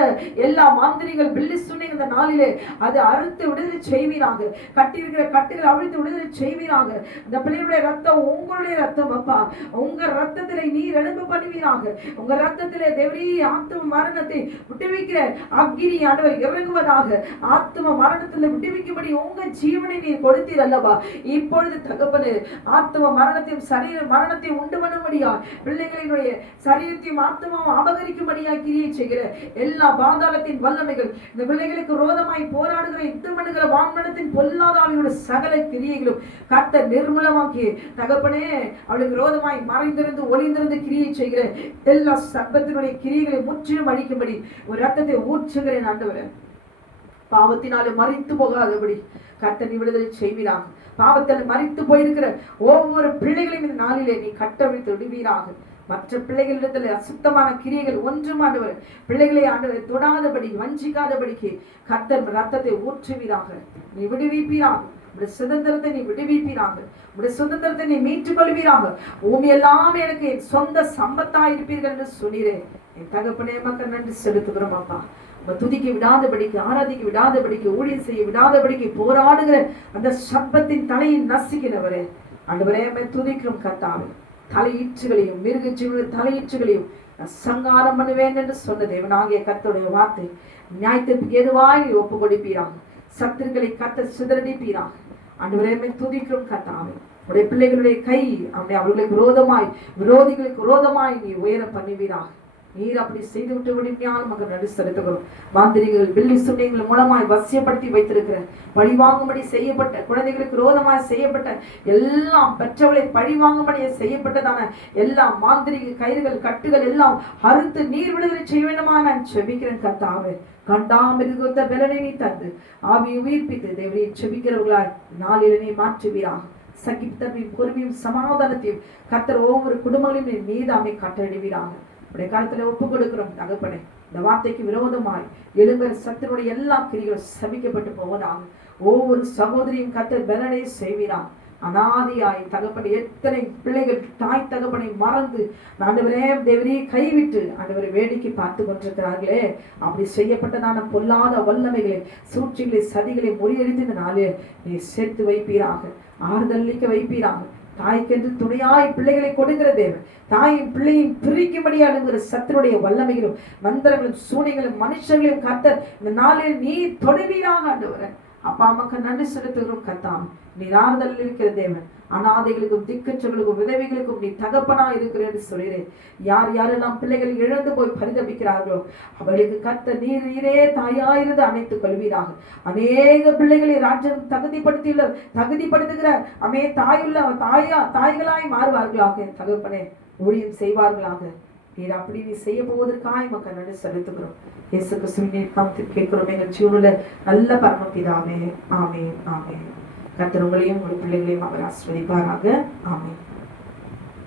எல்லா மாந்திரிகள் பில்லி சுனை இந்த நாளிலே அது அறுத்து விடுதலை செய்வீராக. கட்டியிருக்கிற கட்டுகளை அவிழ்த்து விடுதலை செய்வீராக. இந்த பிள்ளைகளுடைய ரத்தம் உங்களுடைய ரத்தம் அப்பா, உங்க ரத்தத்திலே நீர் எழும்பு பண்ணுவீராக. உங்க ரத்தத்திலே தேவரீ ஆத்தும மரணத்தை விட்டுவிக்கிற அக்கினி ஆண்டவர் இறங்குவதாக. ஆத்தும மரணத்தில் விட்டுவிக்கும்படி உங்க ஜீவனை நீர் கொடுத்தீர் அல்லவா. இப்பொழுது தகப்பனே ஆத்தும மரணத்தையும் சரீர மரணத்தையும் உண்டு பண்ணும்படியா பிள்ளைகளினுடைய சரீரத்தையும் ஆத்துமாவும் அபகரிக்கும்படியா கிரியை செய்கிற எல்லா பாதாளத்தின் வல்லமைகள் இந்த பிள்ளைகளுக்கு விரோதமாய் போராடுகிற யுத்தம் பண்ணுகிற வான்மனத்தின் பொல்லாதாவியோட சகல கிரியைகளும் கர்த்தர் நிர்மூலமாக்கி தகப்பனே அவளுக்கு விரோதமாய் மறைந்திருந்து ஒளிந்திருந்து கிரியை செய்கிற எல்லா சர்ப்பத்தினுடைய கிரியைகளை முற்றிலும் அழிக்கும்படி ஒரு ரத்தத்தை ஊற்றுகிறேன் ஆண்டவரே. பாவத்தினாலே மறித்து போகாதபடி கர்த்தர் விடுதலை செய்வீராக. பாவத்தில் மறித்து போயிருக்கிற ஒவ்வொரு பிள்ளைகளையும் இந்த நாளிலே நீ கட்டவிழ்த்து விடுவீராக. மற்ற பிள்ளைகளிடத்தில் அசுத்தமான கிரியைகள் ஒன்றும் ஆண்டவர் பிள்ளைகளை ஆண்டவரை தொடாதபடி வஞ்சிக்காதபடிக்கு கர்த்தர் ரத்தத்தை ஊற்றுவீராக. நீ விடுவிப்பீராக. உடைய சுதந்திரத்தை நீ விடுவிப்பீராக. உடைய சுதந்திரத்தை நீ மீட்டுக் கொள்வீராக. பூமி எல்லாம் எனக்கு என் சொந்த சம்பத்தா இருப்பீர்கள் என்று சொன்னீரே. என் தகப்பனே மக்கள் நன்றி செலுத்துகிறோம் அப்பா. துதிக்க விடாதபடிக்கு, ஆராதிக்க விடாதபடிக்கு, ஊழியம் செய்ய விடாதபடிக்கு போராடுகிற அந்த சர்ப்பத்தின் தலையை நசுக்கிறவரே ஆண்டவரே துதிக்கிறோம் கர்த்தாவே. தலையீற்றுகளையும் மிருக ஜீவ தலையீற்றுகளையும் சங்காரம் பண்ணுவேன் என்று சொன்ன தேவனாகிய கர்த்தருடைய வார்த்தை நியாயத்திற்கு எதுவாய் ஒப்பு கொடுப்பீராக. சத்துருக்களை கர்த்தர் சிதறடிப்பீராக. ஆண்டவரே துதிக்கிறோம் கர்த்தாவே. உடைய பிள்ளைகளுடைய கை அவர்களுக்கு விரோதமாய் விரோதிகளுக்கு விரோதமாய் நீ உயர பண்ணுவீராக. நீர் அப்படி செய்து விட்டு விடுமையான மக்கள் நடு செலுத்துகிறோம். மாந்திரிகள் பில்லி சுண்ணியங்கள் மூலமாய் வசியப்படுத்தி வைத்திருக்கிற பழிவாங்கும்படி செய்யப்பட்ட குழந்தைகளுக்கு விரோதமாய் செய்யப்பட்ட எல்லாம் பெற்றவளை பழிவாங்கும்படி செய்யப்பட்டதான எல்லா மாந்திரிக கயிறுகள் கட்டுகள் எல்லாம் அறுத்து நீர் விடுதலை செய்ய வேண்டுமா நான் செபிக்கிறேன் கர்த்தாவே. கண்டாமிருகத்த பலனை நீ தந்து ஆவியை உயிர்ப்பித்து தேவரையை செபிக்கிறவர்களாய் நாளில் நீ மாற்றுவீராக. சகிப்தமையும் பொறுமையும் சமாதானத்தையும் கர்த்தர் ஒவ்வொரு குடும்பங்களையும் நீ மீதாமை கட்டளிடுவீராக. உடைய காலத்துல ஒப்பு கொடுக்கிறோம் தகப்பனே. இந்த வார்த்தைக்கு விரோதமாய் எழும்புகிற சத்துருடைய எல்லா கிரிகளும் சபிக்கப்பட்டு போவதாக. ஒவ்வொரு சகோதரியும் கர்த்தர் பலனை செய்வீராக. அனாதியாய் தகப்பனை எத்தனை பிள்ளைகள் தாய் தகப்பனை மறந்து ஆண்டவரே தேவரையை கைவிட்டு ஆண்டவரை வேடிக்கை பார்த்து கொண்டிருக்கிறார்களே. அப்படி செய்யப்பட்டதான பொல்லாத வல்லமைகளை சூழ்ச்சிகளை சதிகளை முறியடித்து இந்த நாளே நீ சேர்த்து வைப்பீராக. ஆறுதலிக்க வைப்பீராக. தாய்க்கென்று துணையாய் பிள்ளைகளை கொடுக்கிற தேவன் தாயும் பிள்ளையும் பிரிக்கும்படியா அணுகிற சத்துருடைய வல்லமைகளும் மந்திரங்களும் சூனியங்களும் மனுஷங்களையும் கர்த்தர் இந்த நாளில் நீ தொடுவீராக ஆண்டவரே. அப்பா அம்மாக்கு நன்றி செலுத்துகிறோம் கர்த்தாவே. நீர் ஆறுதலில் இருக்கிற தேவன். அனாதைகளுக்கும் திக்கற்றவர்களுக்கும் விதவைகளுக்கும் நீ தகப்பனா இருக்கிறேன்னு சொல்கிறேன். யார் யாரெல்லாம் பிள்ளைகள் இழந்து போய் பரிதபிக்கிறார்களோ அவளுக்கு கர்த்தர் நீரே தாயாயிருந்து அணைத்துக் கொள்வீராக. அநேக பிள்ளைகளை ராஜ்யம் தகுதிப்படுத்துகிற தாய்களாய் மாறுவார்களாக. தகப்பனே ஊழியம் செய்வார்களாக. நீர் அப்படி நீ செய்ய போவதற்காக மக்கள் நடு செலுத்துகிறோம். இயேசு கிறிஸ்துவின் நாமத்தில் கேட்கிறோம் எங்கள் ஜீவனுள்ள நல்ல பரமபிதாவே. ஆமென் ஆமென். கர்த்தர் உங்களையும் உங்கள் பிள்ளைகளையும் அவர் ஆசீர்வதிப்பாராக. ஆமென்.